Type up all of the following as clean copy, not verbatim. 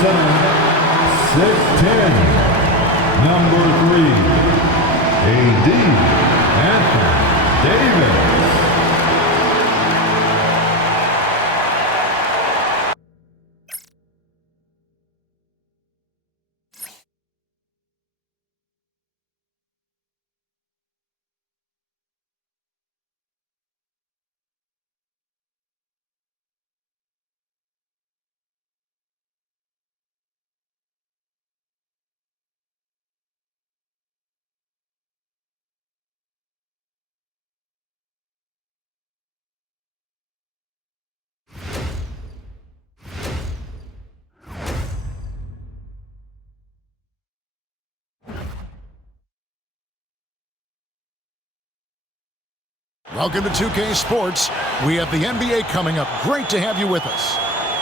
center, 6'10", number 3, A.D. Anthony Davis. Welcome to 2K Sports. We have the NBA coming up. Great to have you with us.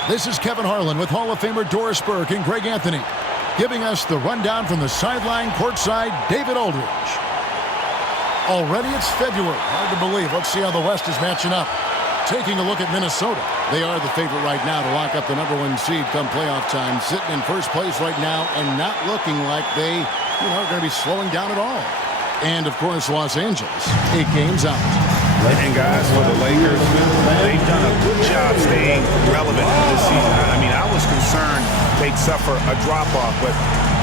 This is Kevin Harlan with Hall of Famer Doris Burke and Greg Anthony, giving us the rundown from the sideline courtside, David Aldridge. Already it's February. Hard to believe. Let's see how the West is matching up. Taking a look at Minnesota. They are the favorite right now to lock up the #1 seed come playoff time. Sitting in first place right now and not looking like they, are going to be slowing down at all. And, of course, Los Angeles, 8 games out. And, guys, for the Lakers, they've done a good job staying relevant this season. I mean, I was concerned they'd suffer a drop-off, but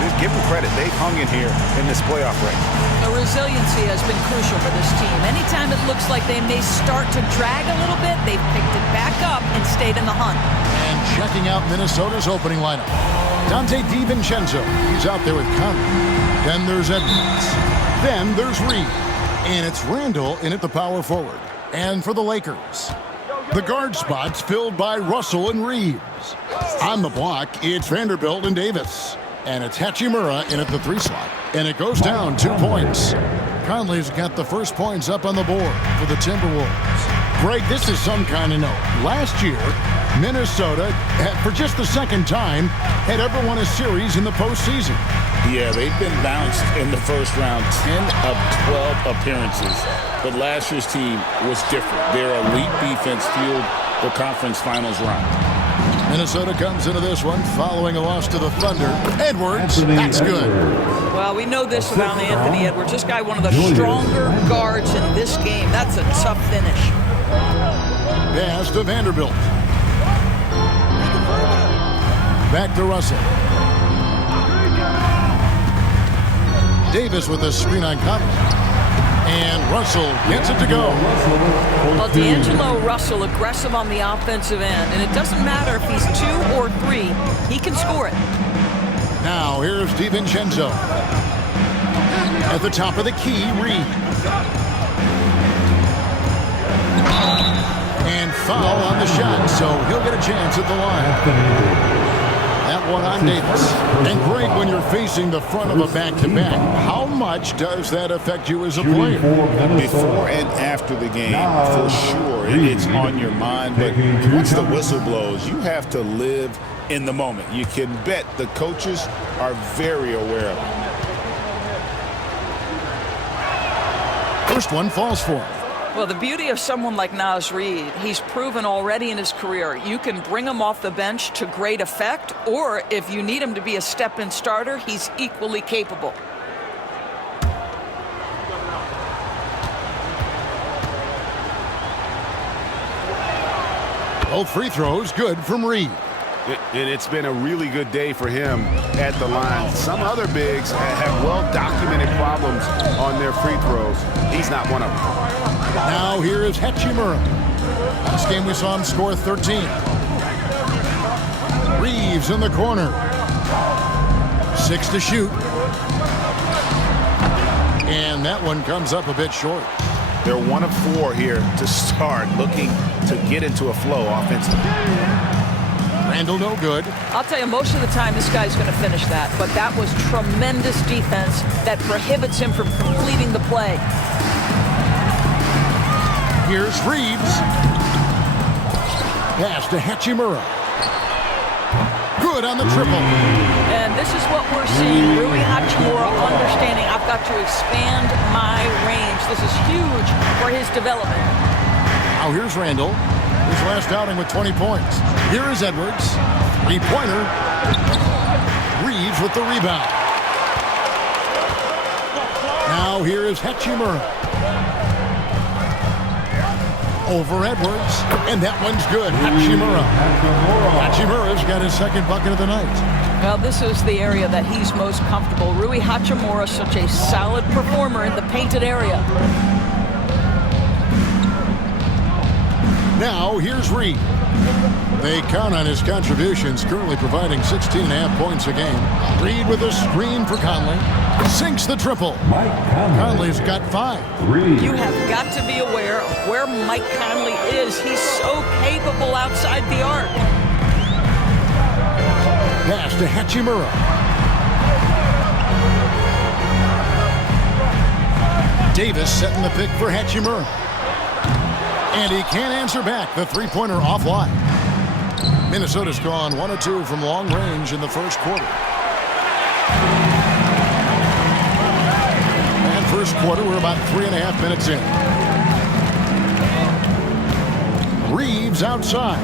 just give them credit. They've hung in here in this playoff race. The resiliency has been crucial for this team. Anytime it looks like they may start to drag a little bit, they've picked it back up and stayed in the hunt. And checking out Minnesota's opening lineup. Dante DiVincenzo, he's out there with Conley. Then there's Edwards. Then there's Reed. And it's Randall in at the power forward. And for the Lakers, the guard spots filled by Russell and Reeves. On the block, it's Vanderbilt and Davis. And it's Hachimura in at the 3 slot. And it goes down 2 points. Conley's got the first points up on the board for the Timberwolves. Greg, this is some kind of note. Last year, Minnesota, for just the second time, had ever won a series in the postseason. Yeah, they've been bounced in the first round, 10 of 12 appearances. But last year's team was different. Their elite defense fueled the conference finals run. Minnesota comes into this one following a loss to the Thunder. Edwards, that's good. Well, we know this about Anthony Edwards. This guy, one of the stronger guards in this game. That's a tough finish. Pass to Vanderbilt. Back to Russell. Davis with a screen on Conley. And Russell gets it to go. Well, D'Angelo Russell, aggressive on the offensive end. And it doesn't matter if he's 2 or 3. He can score it. Now, here's DiVincenzo. At the top of the key, Reed. And foul on the shot, so he'll get a chance at the line. That one on Davis. And Greg, when you're facing the front of a back-to-back, how much does that affect you as a player? Before and after the game, for sure, it's on your mind. But once the whistle blows, you have to live in the moment. You can bet the coaches are very aware of it. First one falls for him. Well, the beauty of someone like Naz Reid, he's proven already in his career, you can bring him off the bench to great effect, or if you need him to be a step-in starter, he's equally capable. Both free throws good from Reed. And it's been a really good day for him at the line. Some other bigs have well-documented problems on their free throws. He's not one of them. Now here is Hachimura. Last game we saw him score 13. Reeves in the corner. 6 to shoot. And that one comes up a bit short. They're 1 of 4 here to start, looking to get into a flow offensively. Randall no good. I'll tell you, most of the time this guy's going to finish that, but that was tremendous defense that prohibits him from completing the play. Here's Reeves. Pass to Hachimura. Good on the triple. And this is what we're seeing. Rui Hachimura understanding I've got to expand my range. This is huge for his development. Now here's Randall. His last outing with 20 points. Here is Edwards. Three-pointer. Reeves with the rebound. Now here is Hachimura. Over Edwards. And that one's good. Hachimura. Hachimura's got his second bucket of the night. Well, this is the area that he's most comfortable. Rui Hachimura, such a solid performer in the painted area. Now here's Reed. They count on his contributions, currently providing 16.5 points a game. Reed with a screen for Conley. Sinks the triple. Conley's got 5. You have got to be aware of where Mike Conley is. He's so capable outside the arc. Pass to Hachimura. Davis setting the pick for Hachimura. And he can't answer back. The three-pointer offline. Minnesota's gone 1 of 2 from long range in the first quarter. And first quarter, we're about 3.5 minutes in. Reeves outside.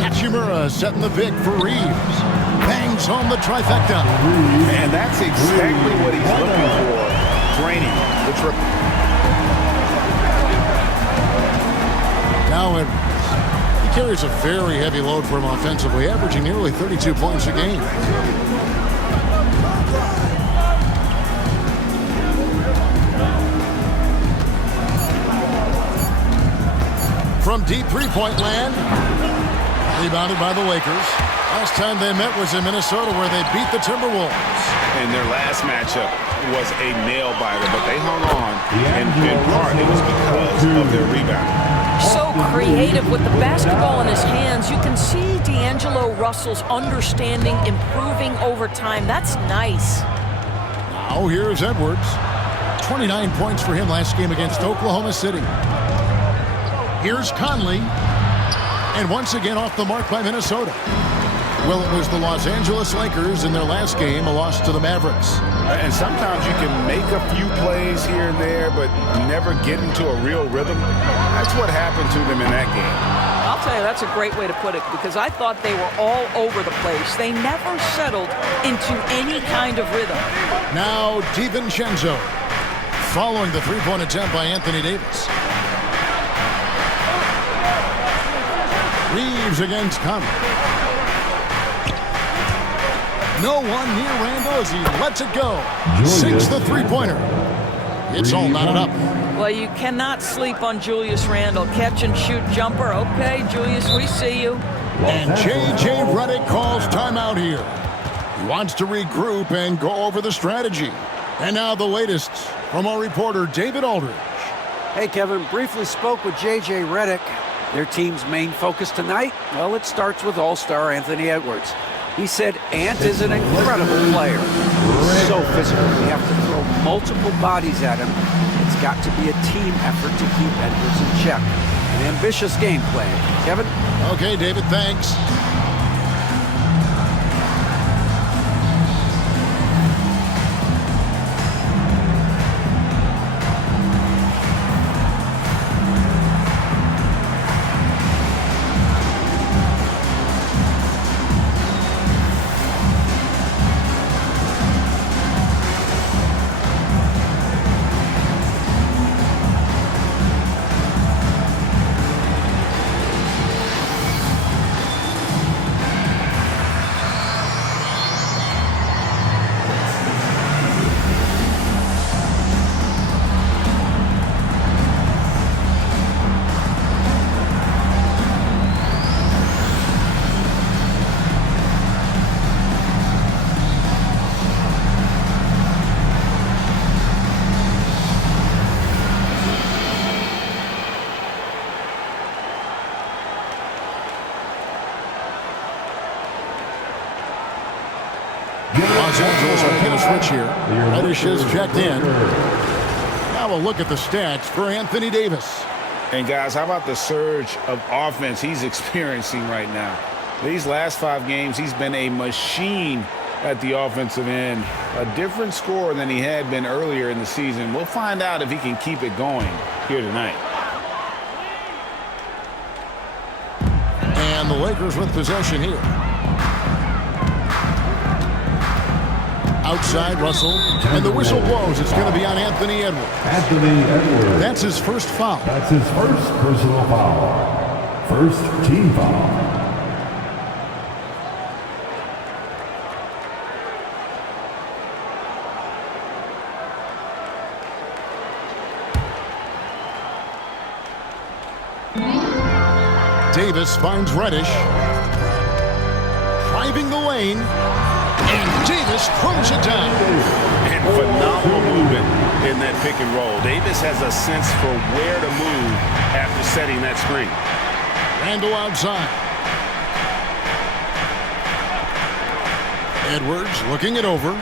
Hachimura setting the pick for Reeves. Bangs home the trifecta. And that's exactly what he's looking for. Draining the triple. Now Edwards. He carries a very heavy load for him offensively, averaging nearly 32 points a game. From deep three-point land. Rebounded by the Lakers. Last time they met was in Minnesota, where they beat the Timberwolves. And their last matchup was a nail-biter, but they hung on. And in part, it was because of their rebound. So creative with the basketball in his hands. You can see D'Angelo Russell's understanding improving over time. That's nice. Now here's Edwards. 29 points for him last game against Oklahoma City. Here's Conley. And once again off the mark by Minnesota. Well, it was the Los Angeles Lakers in their last game, a loss to the Mavericks. And sometimes you can make a few plays here and there, but never get into a real rhythm. That's what happened to them in that game. I'll tell you, that's a great way to put it, because I thought they were all over the place. They never settled into any kind of rhythm. Now DiVincenzo, following the three-point attempt by Anthony Davis. Reeves against Conley. No one near Randall as he lets it go. Sinks the three-pointer. It's all knotted up. Well, you cannot sleep on Julius Randle. Catch and shoot jumper. Okay, Julius, we see you. And J.J. Redick calls timeout here. He wants to regroup and go over the strategy. And now the latest from our reporter, David Aldridge. Hey, Kevin, briefly spoke with J.J. Redick. Their team's main focus tonight, well, it starts with all-star Anthony Edwards. He said Ant is an incredible player. He's so physical. We have to throw multiple bodies at him. It's got to be a team effort to keep Edwards in check. An ambitious game plan. Kevin? Okay, David, thanks. Los Angeles making a switch here. Reddish is checked in. Now we'll look at the stats for Anthony Davis. And guys, how about the surge of offense he's experiencing right now? These last 5 games, he's been a machine at the offensive end. A different score than he had been earlier in the season. We'll find out if he can keep it going here tonight. And the Lakers with possession here. Outside Russell, and the whistle blows. It's going to be on Anthony Edwards. Anthony Edwards. That's his first foul. That's his first personal foul. First team foul. Davis finds Reddish. Driving the lane. And Davis throws it down. And phenomenal movement in that pick and roll. Davis has a sense for where to move after setting that screen. Randle outside. Edwards looking it over.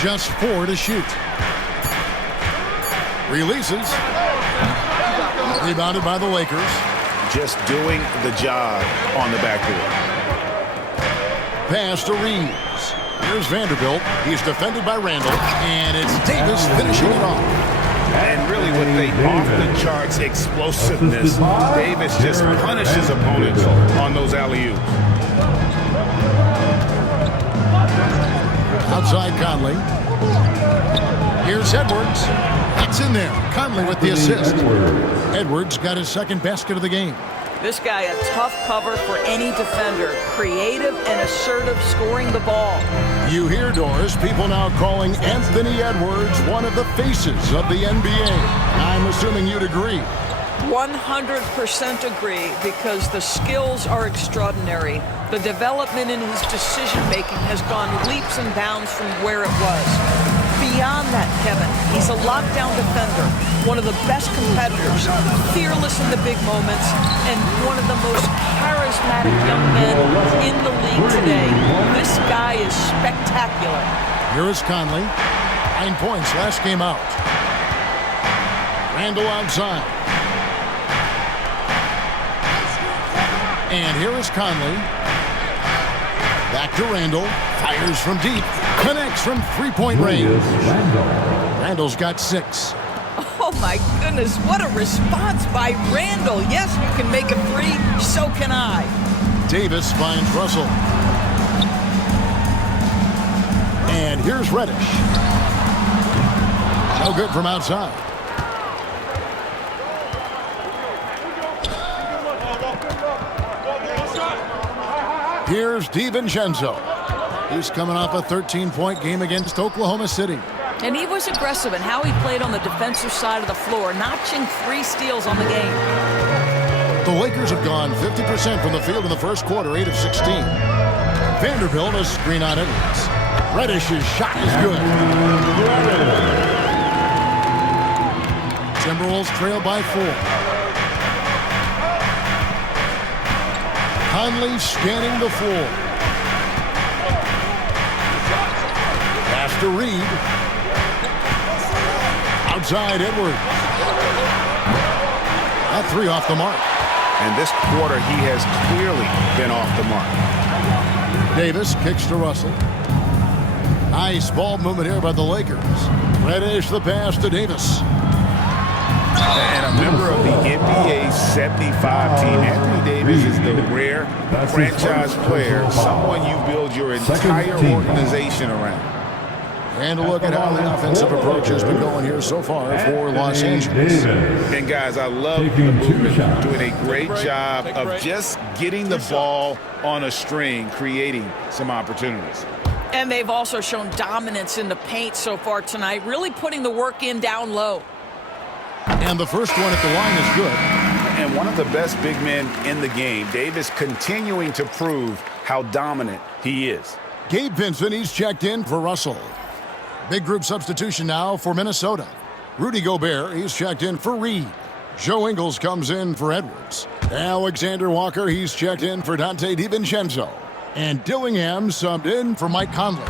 Just 4 to shoot. Releases. Rebounded by the Lakers. Just doing the job on the backboard. Pass to Reeves. Here's Vanderbilt. He's defended by Randle. And it's Davis finishing it off. And really with the off-the-charts explosiveness, Davis just punishes opponents on those alley-oops. Outside Conley. Here's Edwards. It's in there. Conley with the assist. Edwards got his second basket of the game. This guy a tough cover for any defender. Creative and assertive scoring the ball. You hear, Doris, people now calling Anthony Edwards one of the faces of the NBA. I'm assuming you'd agree. 100% agree, because the skills are extraordinary. The development in his decision-making has gone leaps and bounds from where it was. Beyond that, Kevin, he's a lockdown defender, one of the best competitors, fearless in the big moments, and one of the most charismatic young men in the league today. This guy is spectacular. Here is Conley. 9 points last game out. Randle outside. And here is Conley. Back to Randle. Fires from deep. Connects from three-point range. Randle's got 6. Oh, my goodness. What a response by Randle. Yes, you can make a three. So can I. Davis finds Russell. And here's Reddish. No good from outside. Here's DiVincenzo. He's coming off a 13-point game against Oklahoma City. And he was aggressive in how he played on the defensive side of the floor, notching 3 steals on the game. The Lakers have gone 50% from the field in the first quarter, 8 of 16. Vanderbilt a screen on Edwards. Reddish's shot is good. Timberwolves trail by 4. Conley scanning the floor. Pass to Reed. Outside Edwards. That 3 off the mark. And this quarter, he has clearly been off the mark. Davis kicks to Russell. Nice ball movement here by the Lakers. Reddish the pass to Davis. And a member of the NBA 75 team, Anthony Davis is the rare franchise player, someone you build your entire organization around. And a look at how the offensive approach has been going here so far for Los Angeles. And guys, I love the movement, doing a great job of just getting the ball on a string, creating some opportunities. And they've also shown dominance in the paint so far tonight, really putting the work in down low. And the first one at the line is good. And one of the best big men in the game, Davis continuing to prove how dominant he is. Gabe Vincent, he's checked in for Russell. Big group substitution now for Minnesota. Rudy Gobert, he's checked in for Reed. Joe Ingles comes in for Edwards. Alexander Walker, he's checked in for Donte DiVincenzo. And Dillingham subbed in for Mike Conley.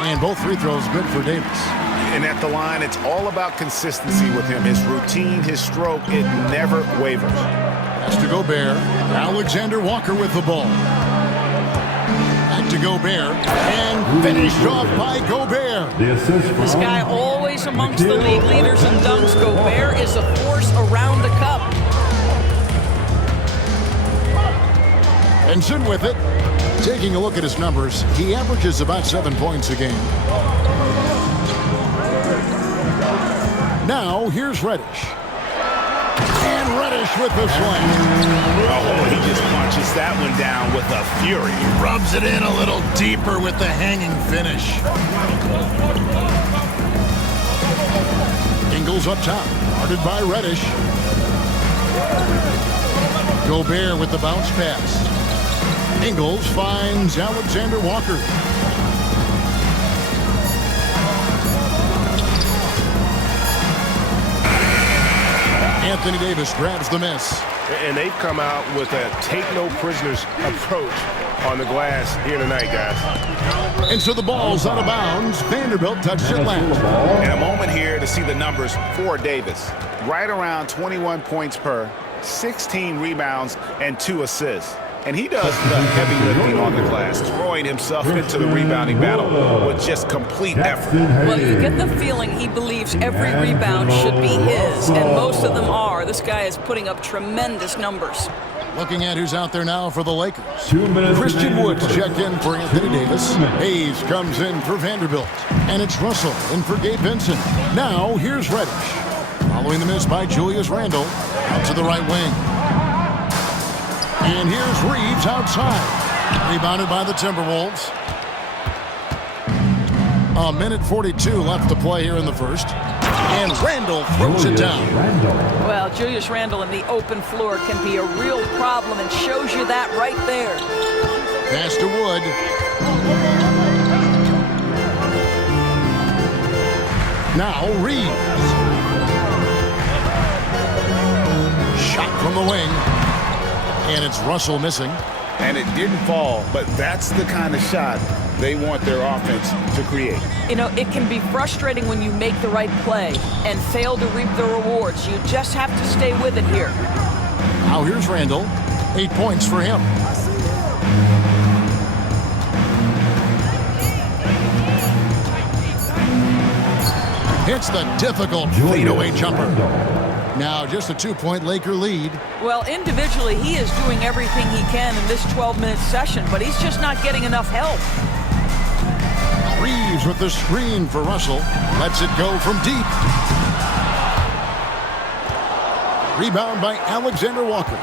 And both free throws good for Davis. And at the line, it's all about consistency with him. His routine, his stroke, it never wavers. Pass to Gobert. Alexander Walker with the ball. Back to Gobert. And finished off by Gobert. return. The assist This from guy always amongst the league leaders in dunks. Gobert is a force around the cup. Benson with it. Taking a look at his numbers, he averages about 7 points a game. Now, here's Reddish. And Reddish with the slam. Oh, he just punches that one down with a fury. Rubs it in a little deeper with the hanging finish. Ingles up top, guarded by Reddish. Gobert with the bounce pass. Ingles finds Alexander Walker. Anthony Davis grabs the miss. And they've come out with a take-no-prisoners approach on the glass here tonight, guys. And so the ball's out of bounds. Vanderbilt touched it last. And a moment here to see the numbers for Davis. Right around 21 points per, 16 rebounds, and 2 assists. And he does the heavy lifting on the glass, throwing himself into the rebounding battle with just complete effort. Well, you get the feeling he believes every rebound should be his, and most of them are. This guy is putting up tremendous numbers. Looking at who's out there now for the Lakers. 2 minutes. Christian Woods checked in for Anthony Davis. Hayes comes in for Vanderbilt. And it's Russell in for Gabe Vincent. Now, here's Reddish. Following the miss by Julius Randle. Out to the right wing. And here's Reeves outside. Rebounded by the Timberwolves. A minute 42 left to play here in the first. And Randle throws it down. Well, Julius Randle in the open floor can be a real problem and shows you that right there. Pass to Wood. Now Reeves. Shot from the wing. And it's Russell missing. And it didn't fall, but that's the kind of shot they want their offense to create. You know, it can be frustrating when you make the right play and fail to reap the rewards. You just have to stay with it here. Now here's Randle. 8 points for him. Hits the difficult fadeaway jumper. Now just a 2-point Laker lead. Well, individually, he is doing everything he can in this 12-minute session, but he's just not getting enough help. Reeves with the screen for Russell. Lets it go from deep. Rebound by Alexander Walker.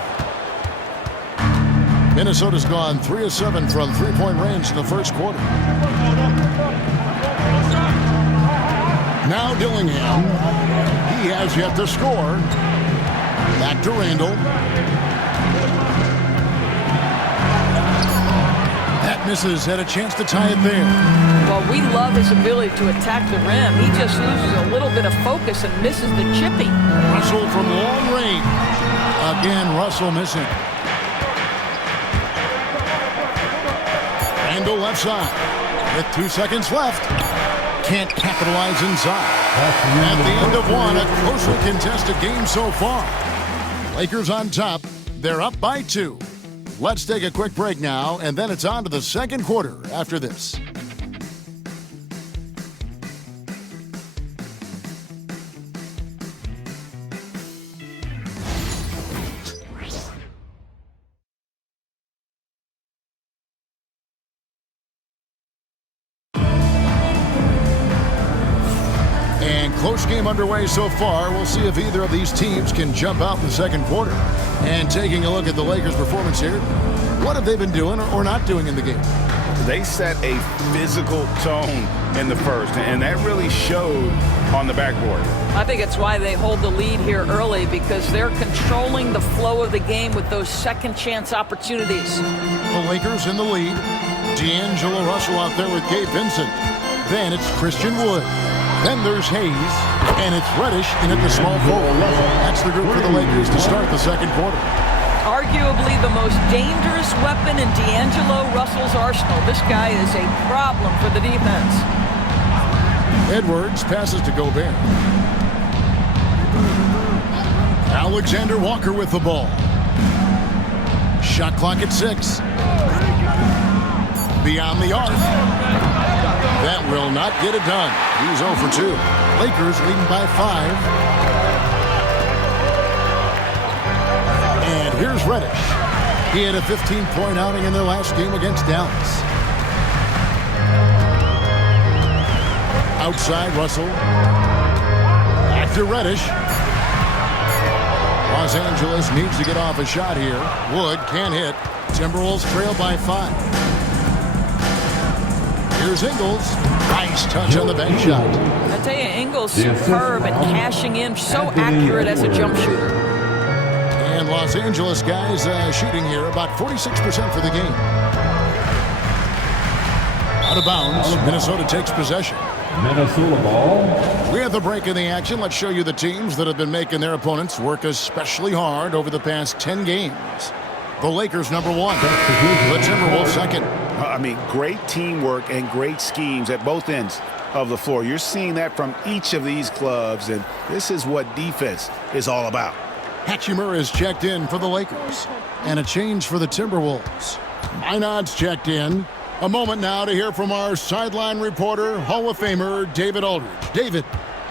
Minnesota's gone 3 of 7 from three-point range in the first quarter. Now Dillingham. He has yet to score. Back to Randle. That misses. Had a chance to tie it there. Well, we love his ability to attack the rim. He just loses a little bit of focus and misses the chippy. Russell from long range. Again, Russell missing. Randle left side. With 2 seconds left. Can't capitalize inside. At the end of one, a closely contested game so far. Lakers on top. They're up by 2. Let's take a quick break now, and then it's on to the second quarter after this. Close game underway so far. We'll see if either of these teams can jump out in the second quarter. And taking a look at the Lakers' performance here, what have they been doing or not doing in the game? They set a physical tone in the first, and that really showed on the backboard. I think it's why they hold the lead here early, because they're controlling the flow of the game with those second chance opportunities. The Lakers in the lead. D'Angelo Russell out there with Gabe Vincent. Then it's Christian Wood. Then there's Hayes, and it's Reddish in at the small forward. That's the group for the Lakers to start the second quarter. Arguably the most dangerous weapon in D'Angelo Russell's arsenal. This guy is a problem for the defense. Edwards passes to Gobert. Alexander Walker with the ball. Shot clock at 6. Beyond the arc. That will not get it done. He's 0 for 2. Lakers leading by 5. And here's Reddish. He had a 15-point outing in their last game against Dallas. Outside Russell. Back to Reddish. Los Angeles needs to get off a shot here. Wood can't hit. Timberwolves trail by 5. Here's Ingles. Nice touch on the bank shot. I tell you, Ingles superb and cashing in, so accurate as a jump shooter. And Los Angeles guys shooting here about 46% for the game. Out of bounds. Minnesota takes possession. Minnesota ball. We have the break in the action. Let's show you the teams that have been making their opponents work especially hard over the past 10 games. The Lakers, number 1. The Timberwolves, second. I mean, great teamwork and great schemes at both ends of the floor. You're seeing that from each of these clubs, and this is what defense is all about. Hatchimer is checked in for the Lakers. And a change for the Timberwolves. Minot's checked in. A moment now to hear from our sideline reporter, Hall of Famer David Aldridge. David.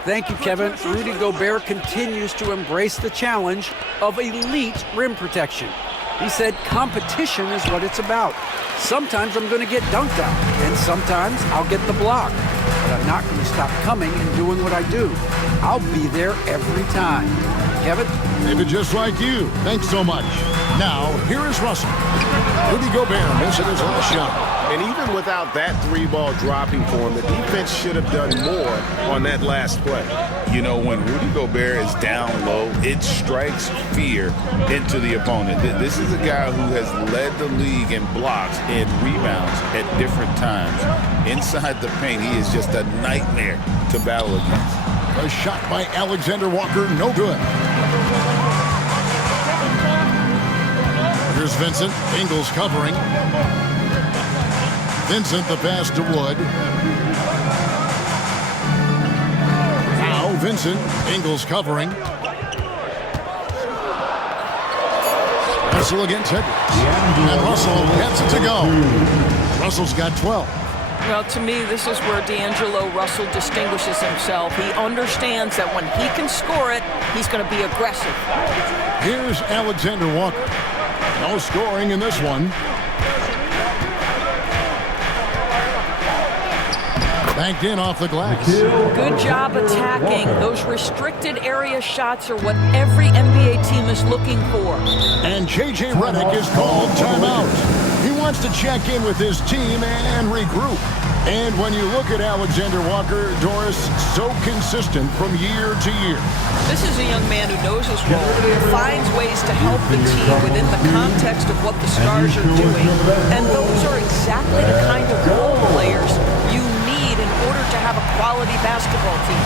Thank you, Kevin. Rudy Gobert continues to embrace the challenge of elite rim protection. He said competition is what it's about. Sometimes I'm going to get dunked on, and sometimes I'll get the block. But I'm not going to stop coming and doing what I do. I'll be there every time. Kevin? David, just like you. Thanks so much. Now, here is Russell. Rudy Gobert missing his last shot. And even without that 3-ball dropping for him, the defense should have done more on that last play. You know, when Rudy Gobert is down low, it strikes fear into the opponent. This is a guy who has led the league in blocks and rebounds at different times. Inside the paint, he is just a nightmare to battle against. A shot by Alexander Walker, no good. Here's Vincent. Ingles covering. Vincent, the pass to Wood. Now Vincent. Ingles covering. Russell against Edwards. And Russell gets it to go. Russell's got 12. Well, to me, this is where D'Angelo Russell distinguishes himself. He understands that when he can score it, he's going to be aggressive. Here's Alexander Walker. No scoring in this one. Banked in off the glass. Good job attacking. Those restricted area shots are what every NBA team is looking for. And J.J. Redick is called timeout. He wants to check in with his team and regroup. And when you look at Alexander Walker, Doris, so consistent from year to year. This is a young man who knows his role, finds ways to help the team within the context of what the stars are doing. And those are exactly the kind of role players you need in order to have a quality basketball team.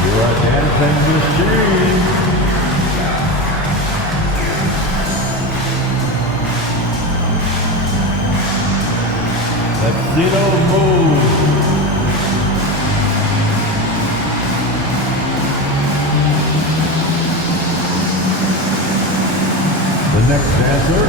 You're a dancing machine. Let's see those moves. The next dancer.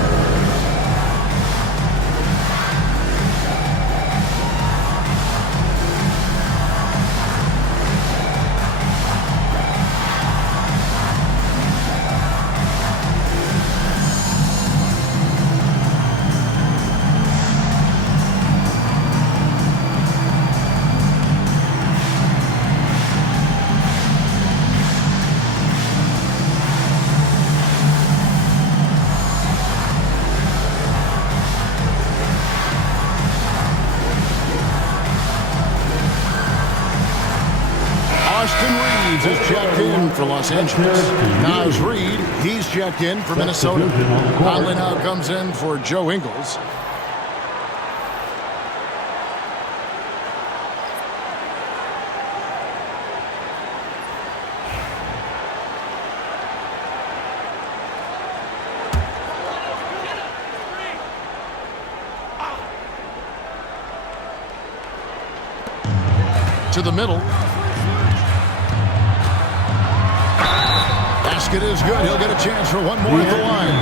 Is checked in for Los Angeles. Nas Reed, he's checked in for Minnesota. Conley now comes in for Joe Ingles. To the middle. Basket is good. He'll get a chance for one more at the line.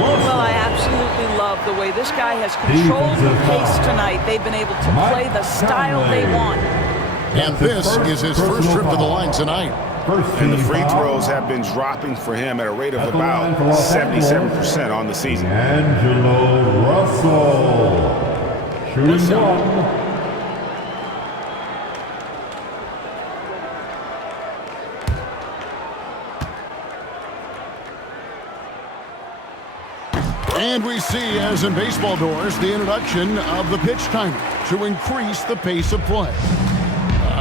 Well, I absolutely absolutely love the way this guy has controlled the pace tonight. They've been able to play the style they want. And this is his first trip to the line tonight. And the free throws have been dropping for him at a rate of about 77% on the season. D'Angelo Russell. Shooting one. And we see, as in baseball doors, the introduction of the pitch timer to increase the pace of play.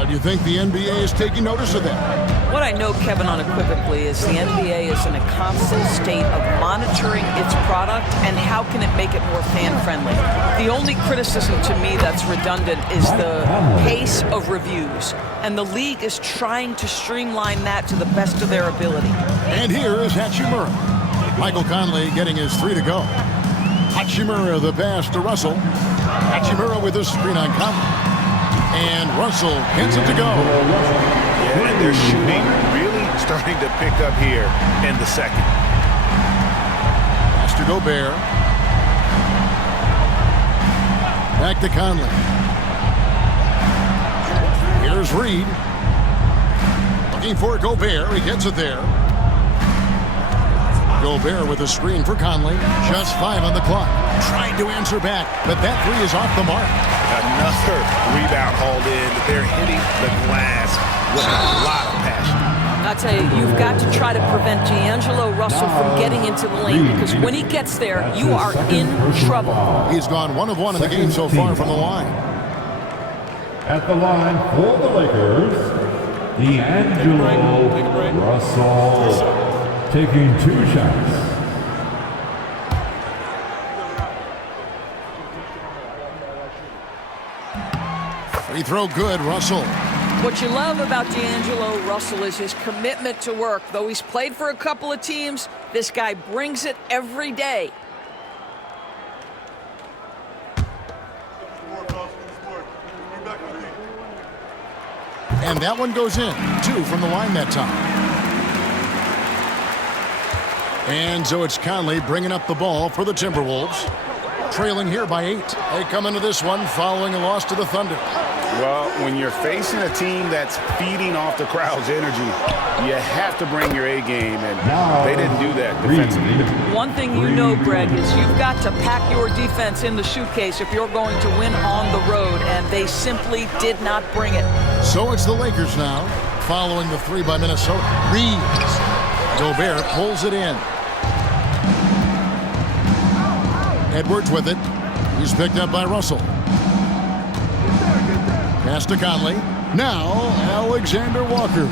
Do you think the NBA is taking notice of that? What I know, Kevin, unequivocally, is the NBA is in a constant state of monitoring its product and how can it make it more fan-friendly. The only criticism to me that's redundant is the pace of reviews, and the league is trying to streamline that to the best of their ability. And here is Hachimura. Michael Conley getting his 3 to go. Hachimura the pass to Russell. Hachimura with a screen on Conley. And Russell gets it to go. Yeah, and their shooting really starting to pick up here in the second. Pass to Gobert. Back to Conley. Here's Reed. Looking for Gobert. He gets it there. Gobert with a screen for Conley. Just 5 on the clock. Trying to answer back, but that 3 is off the mark. Another rebound hauled in. They're hitting the glass with a lot of passion. I'll tell you, you've got to try to prevent D'Angelo Russell from getting into the lane, because when he gets there, you are in trouble. He's gone 1 of 1 in the game so far from the line. At the line for the Lakers, D'Angelo Russell taking 2 shots. Free throw good, Russell. What you love about D'Angelo Russell is his commitment to work. Though he's played for a couple of teams, this guy brings it every day. And that one goes in. 2 from the line that time. And so it's Conley bringing up the ball for the Timberwolves. Trailing here by 8. They come into this one following a loss to the Thunder. Well, when you're facing a team that's feeding off the crowd's energy, you have to bring your A game, and they didn't do that defensively. One thing you know, Greg, is you've got to pack your defense in the suitcase if you're going to win on the road, and they simply did not bring it. So it's the Lakers now, following the 3 by Minnesota. Reeves. Gobert pulls it in. Edwards with it. He's picked up by Russell. Pass to Conley. Now, Alexander Walker.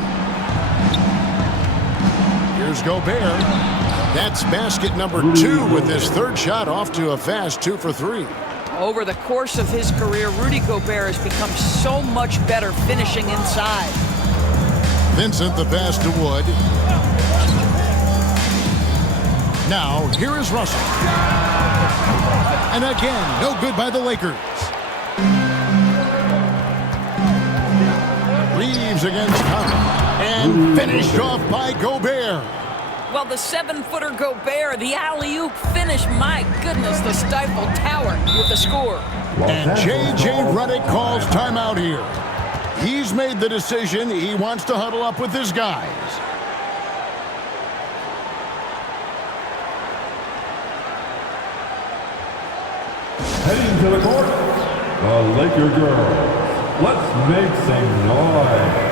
Here's Gobert. That's basket number 2 with his 3rd shot off to a fast 2 for 3. Over the course of his career, Rudy Gobert has become so much better finishing inside. Vincent the pass to Wood. Now, here is Russell. And again, no good by the Lakers. Reeves against Conley. And finished off by Gobert. Well, the 7-footer Gobert, the alley-oop finish, my goodness, the Stifle Tower with the score. And J.J. Redick calls timeout here. He's made the decision. He wants to huddle up with his guys. Heading to the court, the Laker girls. Let's make some noise.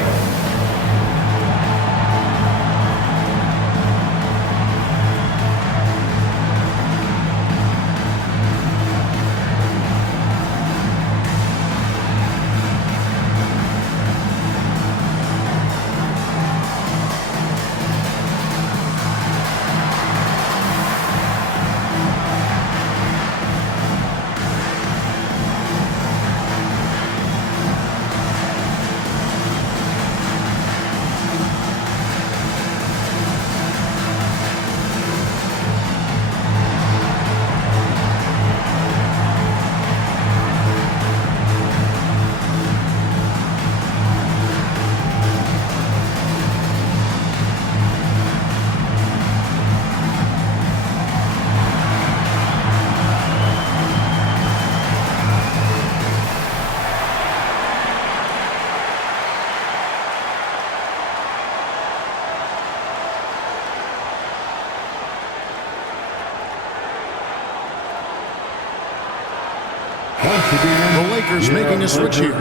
Once again, The Lakers making a switch here.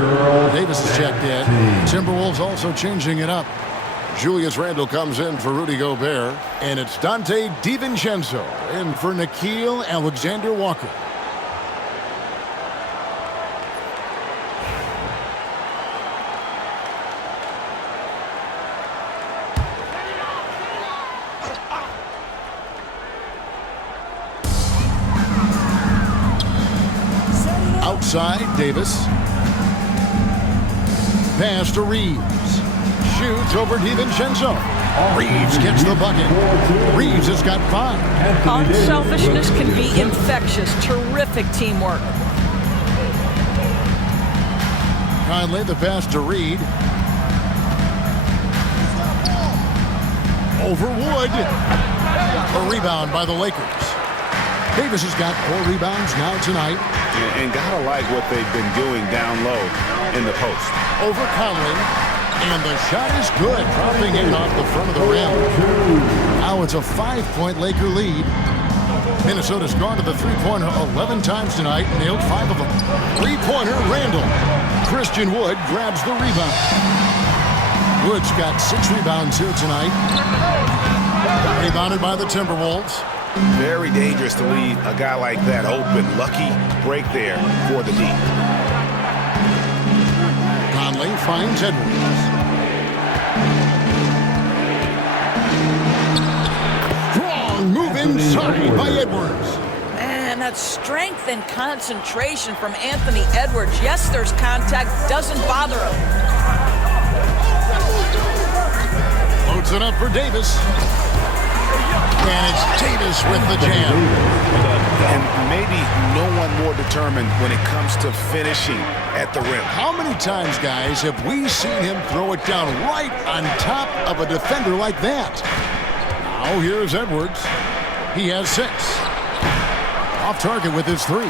Davis is checked in. Timberwolves also changing it up. Julius Randle comes in for Rudy Gobert. And it's Dante DiVincenzo in for Nickeil Alexander-Walker. Outside, Davis. Pass to Reeves. Shoots over DiVincenzo. Reeves gets the bucket. Reeves has got 5. Unselfishness can be infectious. Terrific teamwork. Conley, the pass to Reed. Over Wood. A rebound by the Lakers. Davis has got 4 rebounds now tonight. And gotta like what they've been doing down low in the post. Over Conley. And the shot is good. Dropping in off the front of the rim. Now it's a 5-point Laker lead. Minnesota's gone to the three-pointer 11 times tonight and nailed 5 of them. Three-pointer, Randle. Christian Wood grabs the rebound. Wood's got 6 rebounds here tonight. Rebounded by the Timberwolves. Very dangerous to leave a guy like that open. Lucky break there for the D. Conley finds Edwards. Strong move inside by Edwards. Man, that strength and concentration from Anthony Edwards. Yes, there's contact. Doesn't bother him. Loads it up for Davis. And it's Davis with the jam. And maybe no one more determined when it comes to finishing at the rim. How many times, guys, have we seen him throw it down right on top of a defender like that? Now here's Edwards. He has 6. Off target with his 3.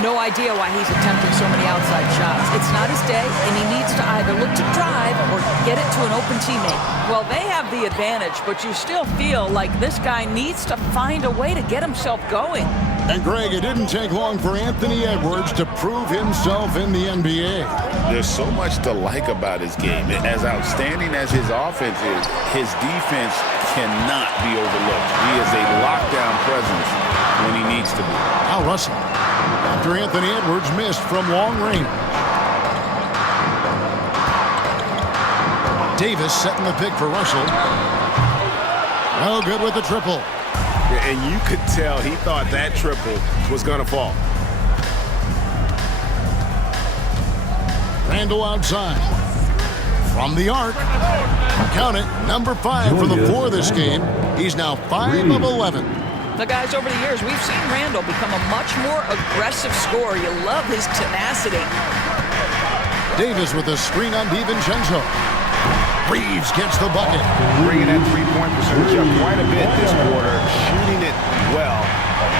No idea why he's attempting so many outside shots. It's not his day, and he needs to either look to drive or get it to an open teammate. Well, they have the advantage, but you still feel like this guy needs to find a way to get himself going. And, Greg, it didn't take long for Anthony Edwards to prove himself in the NBA. There's so much to like about his game. As outstanding as his offense is, his defense cannot be overlooked. He is a lockdown presence when he needs to be. Now Russell, after Anthony Edwards missed from long range. Davis setting the pick for Russell. No good with the triple. And you could tell he thought that triple was going to fall. Randle outside. From the arc. Count it, number 5 for the 4 this game. He's now 5 of 11. The guys, over the years, we've seen Randle become a much more aggressive scorer. You love his tenacity. Davis with a screen on DiVincenzo. Reeves gets the bucket. Bringing that three-point percentage up quite a bit this quarter. Shooting it well.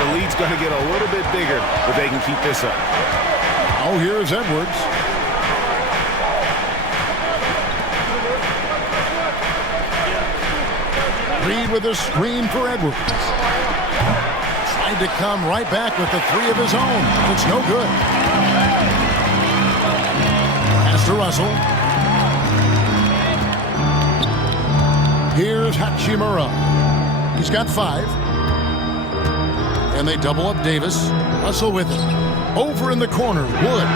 The lead's going to get a little bit bigger if they can keep this up. Oh, here's Edwards. Reed with a screen for Edwards. Tried to come right back with the 3 of his own. It's no good. Pass to Russell. Here's Hachimura. He's got 5. And they double up Davis. Russell with it. Over in the corner. Wood.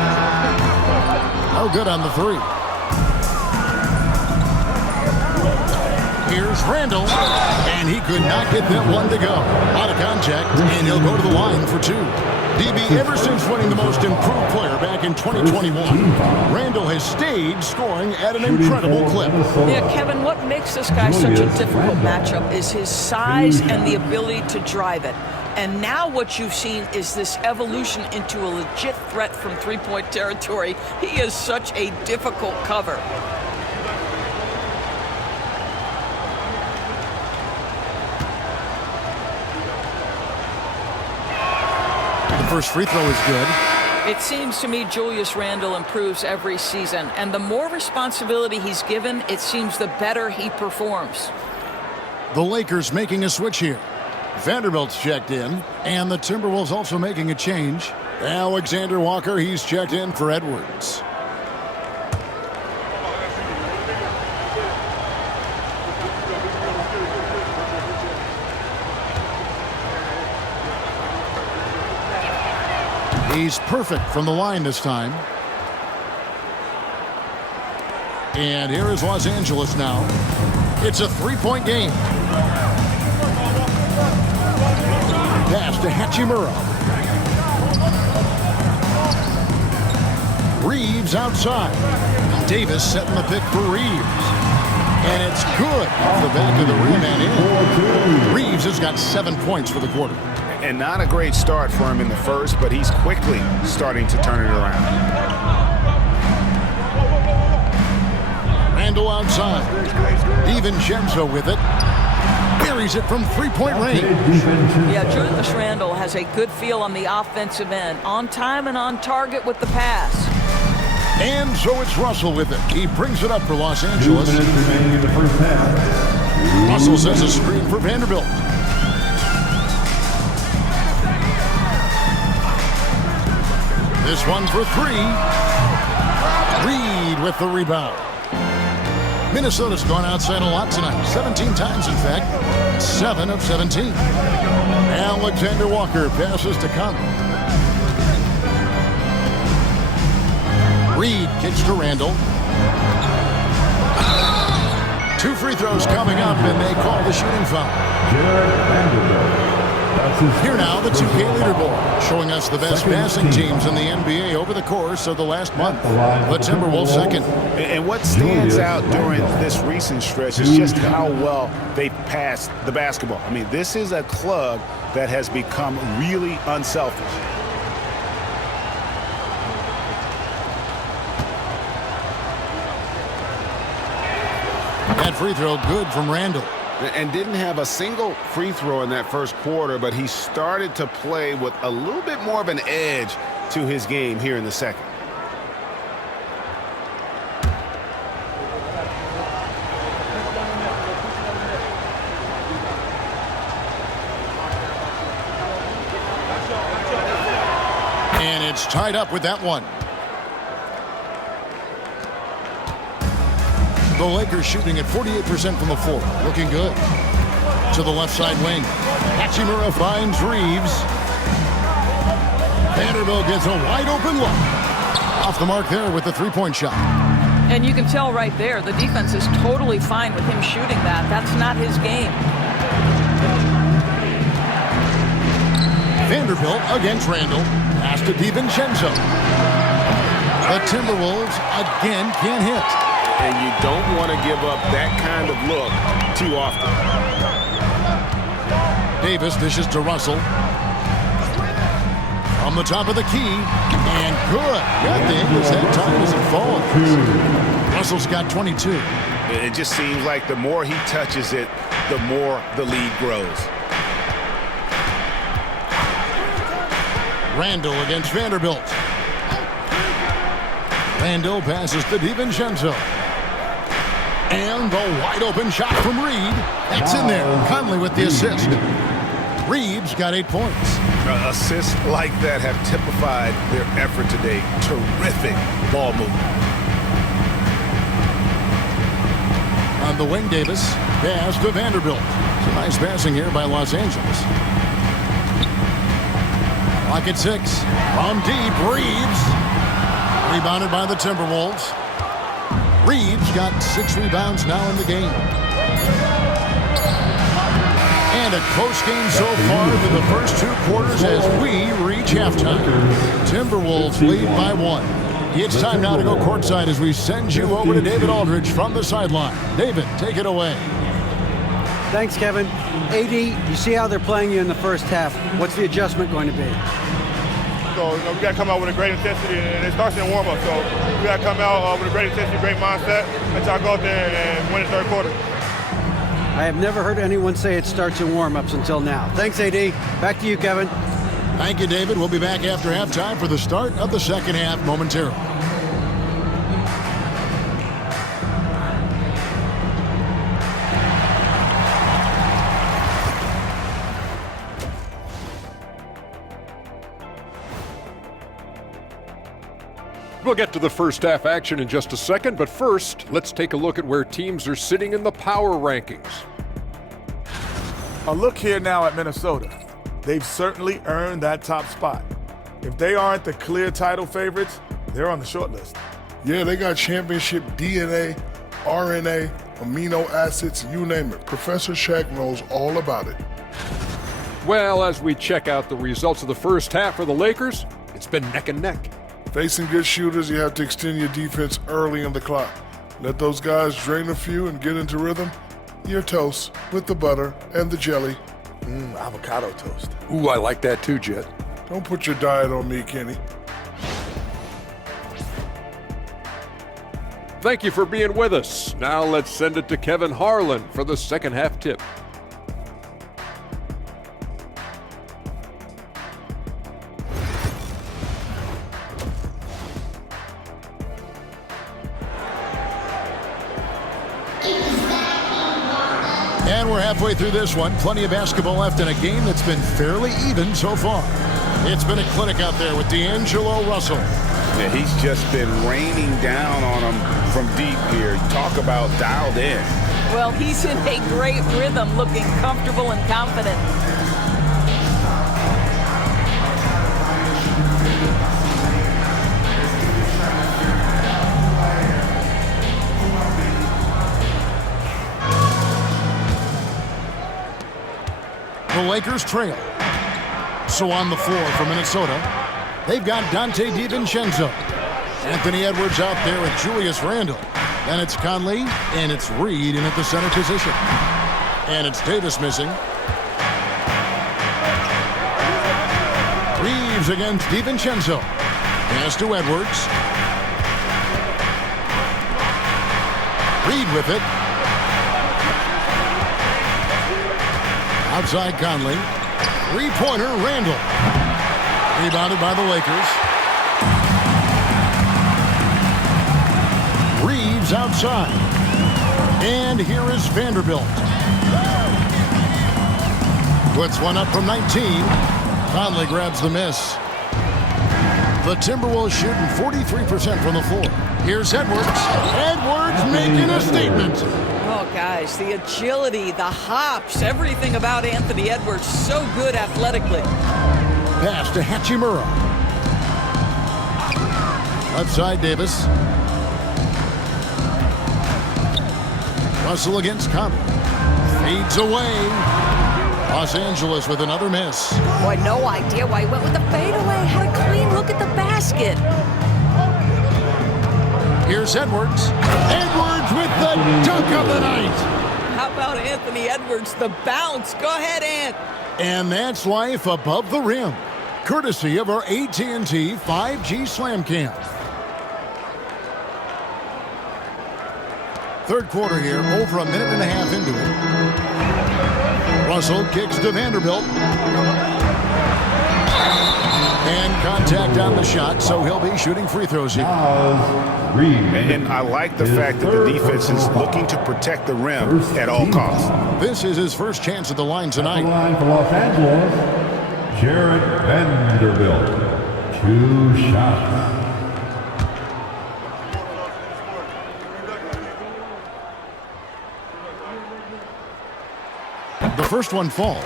No good on the 3. Here's Randle. And he could not get that one to go. Out of contact. And he'll go to the line for 2. DB, ever since winning the most improved player back in 2021, Randle has stayed scoring at an incredible clip. Yeah, Kevin, what makes this guy such a difficult matchup is his size and the ability to drive it. And now what you've seen is this evolution into a legit threat from three-point territory. He is such a difficult cover. First free throw is good. It seems to me Julius Randle improves every season, and the more responsibility he's given, it seems the better he performs. The Lakers making a switch here. Vanderbilt's checked in, and the Timberwolves also making a change. Alexander Walker, he's checked in for Edwards. He's perfect from the line this time. And here is Los Angeles now. It's a three-point game. Pass to Hachimura. Reeves outside. Davis setting the pick for Reeves. And it's good off the back of the rim and in. Reeves has got 7 points for the quarter. And not a great start for him in the first, but he's quickly starting to turn it around. Randall outside. DiVincenzo with it. Buries it from three-point range. Yeah, Julius Randle has a good feel on the offensive end. On time and on target with the pass. And so it's Russell with it. He brings it up for Los Angeles. 2 minutes remaining in the first half. Russell sets a screen for Vanderbilt. This one for three. Reed with the rebound. Minnesota's gone outside a lot tonight. 17 times, in fact. 7 of 17. Alexander Walker passes to Conley. Reed kicks to Randall. 2 free throws coming up, and they call the shooting foul. Here now, the 2K leaderboard, showing us the best passing teams in the NBA over the course of the last month. The Timberwolves second. And what stands out during this recent stretch is just how well they passed the basketball. I mean, this is a club that has become really unselfish. That free throw good from Randall. And didn't have a single free throw in that first quarter, but he started to play with a little bit more of an edge to his game here in the second. And it's tied up with that one. The Lakers shooting at 48% from the floor. Looking good. To the left side wing. Hachimura finds Reeves. Vanderbilt gets a wide open look. Off the mark there with the three-point shot. And you can tell right there, the defense is totally fine with him shooting that. That's not his game. Vanderbilt against Randall. Pass to DiVincenzo. The Timberwolves again can't hit. And you don't want to give up that kind of look too often. Davis dishes to Russell. From the top of the key. And good. Got the English that time as it falls. Russell's got 22. It just seems like the more he touches it, the more the lead grows. Randall against Vanderbilt. Randall passes to DiVincenzo. And the wide open shot from Reed. That's in there. Conley with the assist. Reeves got 8 points. Assists like that have typified their effort today. Terrific ball movement. On the wing, Davis. Pass to Vanderbilt. It's a nice passing here by Los Angeles. Clock at 6. From deep, Reeves. Rebounded by the Timberwolves. Reeves got 6 rebounds now in the game. And a close game so far for the first 2 quarters as we reach halftime. Timberwolves lead by 1. It's time now to go courtside as we send you over to David Aldridge from the sideline. David, take it away. Thanks, Kevin. AD, you see how they're playing you in the first half. What's the adjustment going to be? So we got to come out with a great intensity, and it starts in warm-up. So we got to come out with a great intensity, great mindset, and try to go out there and win the third quarter. I have never heard anyone say it starts in warm-ups until now. Thanks, AD. Back to you, Kevin. Thank you, David. We'll be back after halftime for the start of the second half momentarily. We'll get to the first half action in just a second, but first, let's take a look at where teams are sitting in the power rankings. A look here now at Minnesota. They've certainly earned that top spot. If they aren't the clear title favorites, they're on the short list. Yeah, they got championship DNA, RNA, amino acids, you name it. Professor Shaq knows all about it. Well, as we check out the results of the first half for the Lakers, it's been neck and neck. Facing good shooters, you have to extend your defense early in the clock. Let those guys drain a few and get into rhythm. Your toast with the butter and the jelly. Avocado toast. Ooh, I like that too, Jet. Don't put your diet on me, Kenny. Thank you for being with us. Now let's send it to Kevin Harlan for the second half tip. And we're halfway through this one. Plenty of basketball left in a game that's been fairly even so far. It's been a clinic out there with D'Angelo Russell. Yeah, he's just been raining down on them from deep here. Talk about dialed in. Well, he's in a great rhythm, looking comfortable and confident. The Lakers trail. So on the floor for Minnesota, they've got Donte DiVincenzo. Anthony Edwards out there with Julius Randle. Then it's Conley, and it's Reed in at the center position. And it's Davis missing. Reeves against DiVincenzo. Pass to Edwards. Reed with it. Outside Conley. Three-pointer, Randle. Rebounded by the Lakers. Reeves outside. And here is Vanderbilt. Puts one up from 19. Conley grabs the miss. The Timberwolves shooting 43% from the floor. Here's Edwards. Edwards making a statement. Oh, guys, the agility, the hops, everything about Anthony Edwards, so good athletically. Pass to Hachimura. Left side, Davis. Russell against Conley. Fades away. Los Angeles with another miss. Boy, no idea why he went with the fadeaway. Had a clean look at the basket. Here's Edwards. Edwards with the dunk of the night. How about Anthony Edwards, the bounce? Go ahead, Ant. And that's life above the rim, courtesy of our AT&T 5G Slam Cam. Third quarter here, over a minute and a half into it. Russell kicks to Vanderbilt. And contact on the shot, so he'll be shooting free throws here. And I like the fact that the defense is looking to protect the rim at all costs. This is his first chance at the line tonight. The line for Los Angeles, Jared Vanderbilt. 2 shots. The first one falls.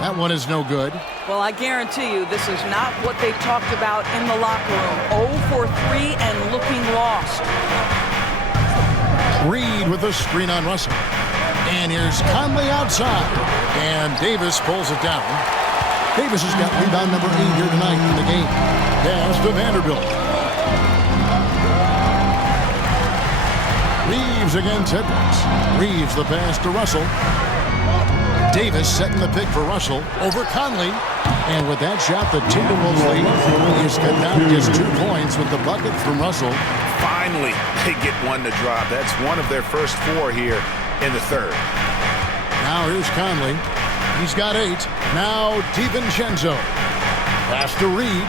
That one is no good. Well, I guarantee you this is not what they talked about in the locker room. 0 for 3 and looking lost. Reed with a screen on Russell. And here's Conley outside. And Davis pulls it down. Davis has got rebound number 8 here tonight in the game. Pass to Vanderbilt. Reeves against Edwards. Reeves the pass to Russell. Davis setting the pick for Russell over Conley. And with that shot, the Timberwolves lead is cut down to just 2 points with the bucket from Russell. Finally, they get one to drop. That's one of their first 4 here in the third. Now here's Conley. He's got 8. Now DiVincenzo. Pass to Reed.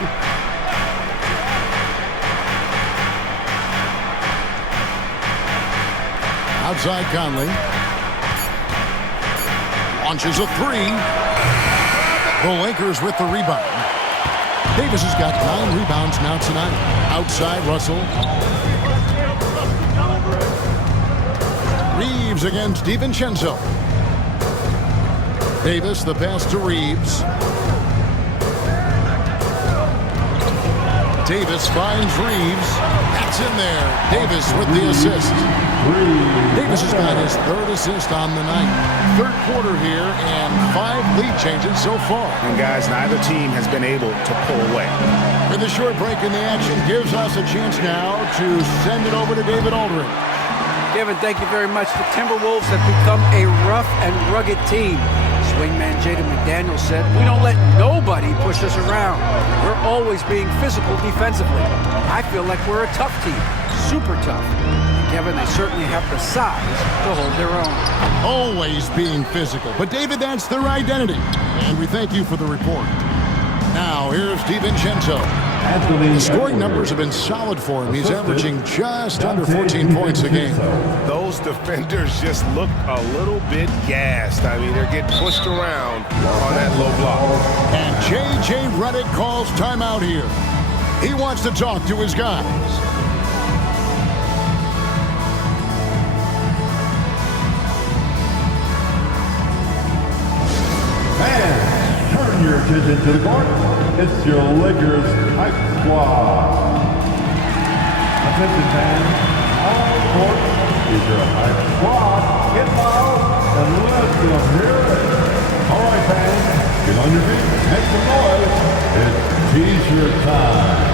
Outside Conley. Launches a 3. The Lakers with the rebound. Davis has got 9 rebounds now tonight. Outside Russell. Reeves against DiVincenzo. Davis, the pass to Reeves. Davis finds Reeves. That's in there. Davis with the assist. Davis has got his 3rd assist on the night. 3rd quarter here and 5 lead changes so far. And guys, neither team has been able to pull away. With a short break in the action gives us a chance now to send it over to David Aldridge. Kevin, thank you very much. The Timberwolves have become a rough and rugged team. Swingman Jaden McDaniel said, "We don't let nobody push us around. We're always being physical defensively. I feel like we're a tough team, super tough." And Kevin, they certainly have the size to hold their own. Always being physical. But David, that's their identity. And we thank you for the report. Now, here's DiVincenzo. The scoring numbers have been solid for him. He's averaging just under 14 points a game. Those defenders just look a little bit gassed. I mean, they're getting pushed around on that low block. And J.J. Redick calls timeout here. He wants to talk to his guys. And turn your attention to the court. It's your Lakers hype squad. Attention fans, all court is your hype squad. Get loud and let them hear it. All right, fans, get on your feet, make some noise. It's T-shirt time.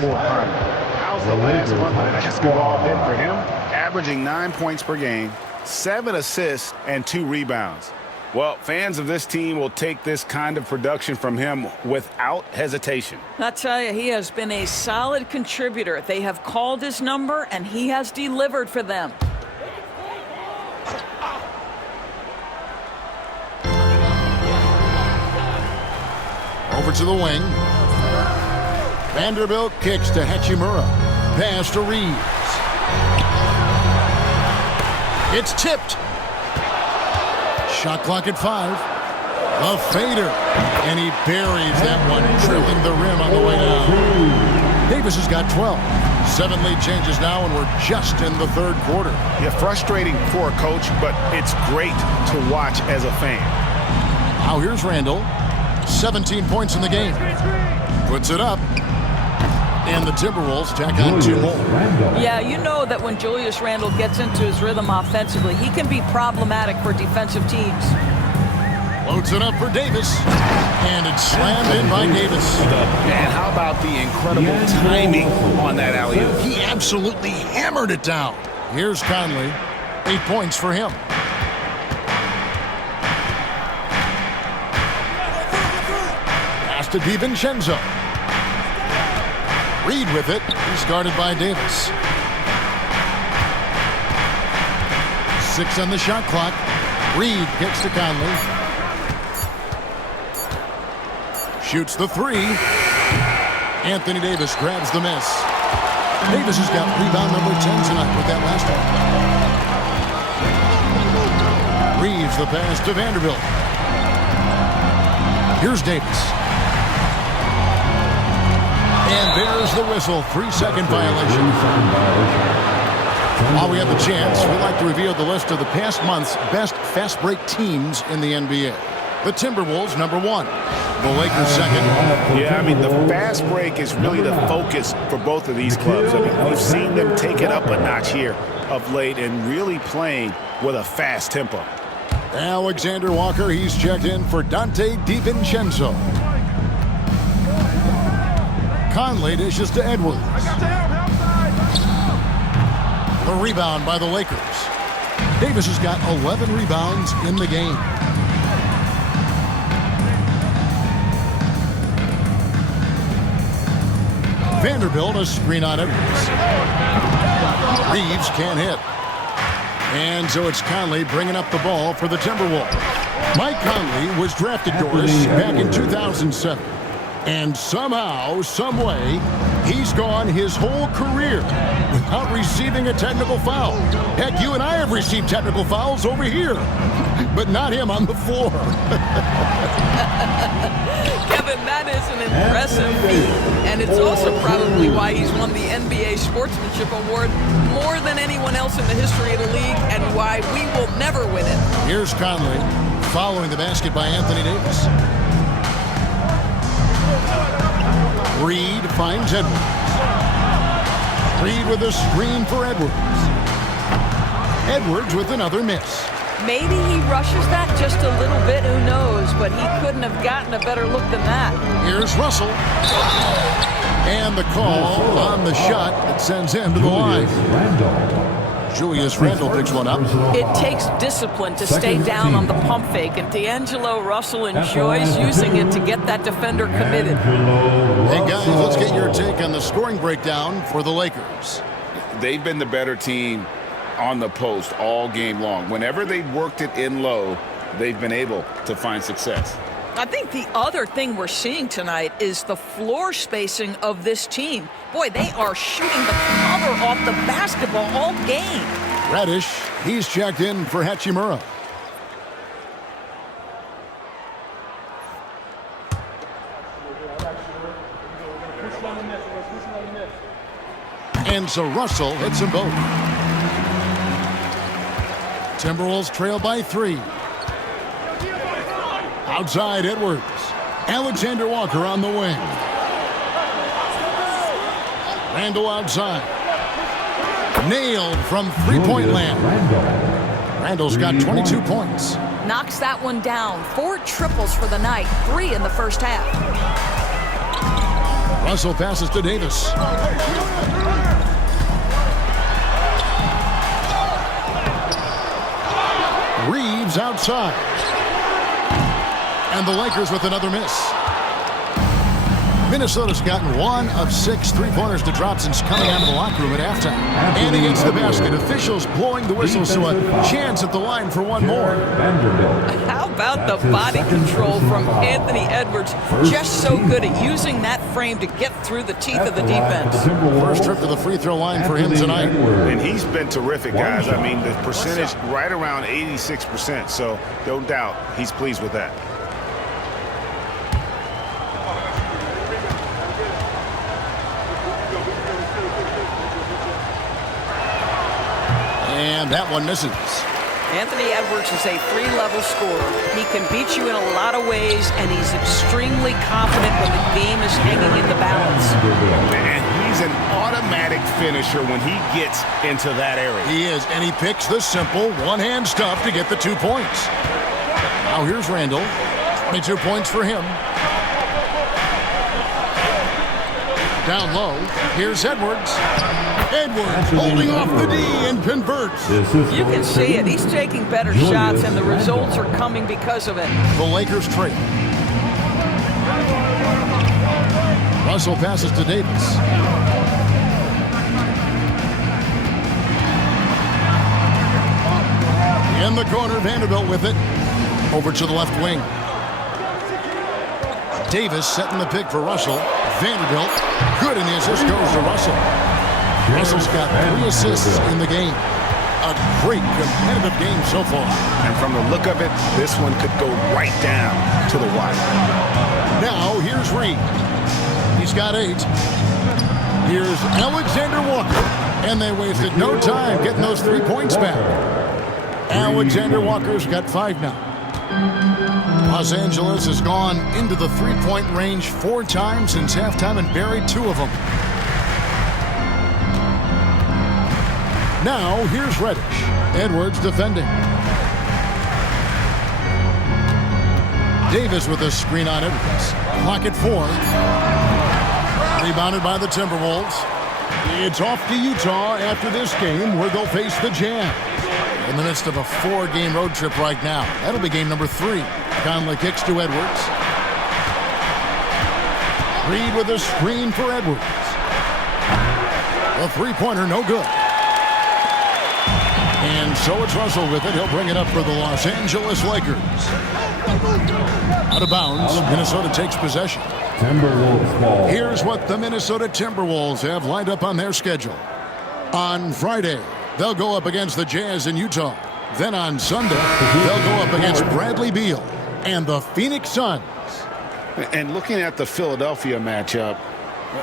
How's the last month of basketball been for him? Averaging 9 points per game, 7 assists, and 2 rebounds. Well, fans of this team will take this kind of production from him without hesitation. I tell you, he has been a solid contributor. They have called his number, and he has delivered for them. Over to the wing. Vanderbilt kicks to Hachimura. Pass to Reeves. It's tipped. Shot clock at 5. A fader. And he buries that one, drilling the rim on the way down. Davis has got 12. 7 lead changes now, and we're just in the 3rd quarter. Yeah, frustrating for a coach, but it's great to watch as a fan. Now here's Randall. 17 points in the game. Puts it up. And the Timberwolves tack on 2 more. Yeah, you know that when Julius Randle gets into his rhythm offensively, he can be problematic for defensive teams. Loads it up for Davis. And it's slammed in by Davis. And how about the incredible timing on that alley-oop? He absolutely hammered it down. Here's Conley. 8 points for him. Pass to DiVincenzo. Reed with it. He's guarded by Davis. 6 on the shot clock. Reed kicks to Conley. Shoots the 3. Anthony Davis grabs the miss. Davis has got rebound number 10 tonight with that last one. Reeves the pass to Vanderbilt. Here's Davis. And there's the whistle. 3-second violation. While we have the chance, we'd like to reveal the list of the past month's best fast break teams in the NBA. The Timberwolves, number 1. The Lakers, second. Yeah, I mean, the fast break is really the focus for both of these clubs. I mean, we've seen them take it up a notch here of late and really playing with a fast tempo. Alexander Walker, he's checked in for Dante DiVincenzo. Conley dishes to Edwards. The rebound by the Lakers. Davis has got 11 rebounds in the game. Vanderbilt, a screen on Edwards. Reeves can't hit. And so it's Conley bringing up the ball for the Timberwolves. Mike Conley was drafted, Doris, back in 2007. And somehow, some way, he's gone his whole career without receiving a technical foul. Heck, you and I have received technical fouls over here, but not him on the floor. Kevin, that is an impressive feat, and it's also probably why he's won the NBA Sportsmanship Award more than anyone else in the history of the league, and why we will never win it. Here's Conley following the basket by Anthony Davis. Reed finds Edwards. Reed with a screen for Edwards. Edwards with another miss. Maybe he rushes that just a little bit, who knows, but he couldn't have gotten a better look than that. Here's Russell. And the call on the shot that sends him to the line. Julius Randle picks one up. It takes discipline to stay down on the pump fake, and D'Angelo Russell enjoys using it to get that defender committed. Hey, guys, let's get your take on the scoring breakdown for the Lakers. They've been the better team on the post all game long. Whenever they've worked it in low, they've been able to find success. I think the other thing we're seeing tonight is the floor spacing of this team. Boy, they are shooting the cover off the basketball all game. Reddish, he's checked in for Hachimura. And so Russell hits them both. Timberwolves trail by 3. Outside Edwards. Alexander Walker on the wing. Randle outside. Nailed from three-point land. Randle's got 22 points. Knocks that one down. 4 triples for the night. 3 in the first half. Russell passes to Davis. Reeves outside. And the Lakers with another miss. Minnesota's gotten 1 of 6 three-pointers to drop since coming out of the locker room at halftime. And against the basket, officials blowing the whistle, so a chance at the line for one more. How about the body control from Anthony Edwards? Just so good at using that frame to get through the teeth of the defense. First trip to the free throw line for him tonight. And he's been terrific, guys. I mean, the percentage right around 86%, so no doubt he's pleased with that. And that one misses. Anthony Edwards is a 3-level scorer. He can beat you in a lot of ways, and he's extremely confident when the game is hanging in the balance. And he's an automatic finisher when he gets into that area. He is, and he picks the simple one-hand stuff to get the 2 points. Now here's Randle. 22 points for him. Down low, here's Edwards. Edwards holding off the D and converts. You can see it. He's taking better shots, and the results are coming because of it. The Lakers trail. Russell passes to Davis. In the corner, Vanderbilt with it. Over to the left wing. Davis setting the pick for Russell. Vanderbilt, good, and the assist goes to Russell. Russell's got 3 assists in the game. A great competitive game so far. And from the look of it, this one could go right down to the wire. Now here's Reed. He's got 8. Here's Alexander Walker. And they wasted no time getting those 3 points back. Alexander Walker's got 5 now. Los Angeles has gone into the 3-point range 4 times since halftime and buried 2 of them. Now, here's Reddish. Edwards defending. Davis with a screen on Edwards. Clock at 4. Rebounded by the Timberwolves. It's off to Utah after this game where they'll face the Jazz. In the midst of a 4-game road trip right now. That'll be game number 3. Conley kicks to Edwards. Reed with a screen for Edwards. The 3-pointer no good. And so it's Russell with it. He'll bring it up for the Los Angeles Lakers. Out of bounds, Minnesota takes possession. Timberwolves ball. Here's what the Minnesota Timberwolves have lined up on their schedule. On Friday, they'll go up against the Jazz in Utah. Then on Sunday, they'll go up against Bradley Beal and the Phoenix Suns. And looking at the Philadelphia matchup,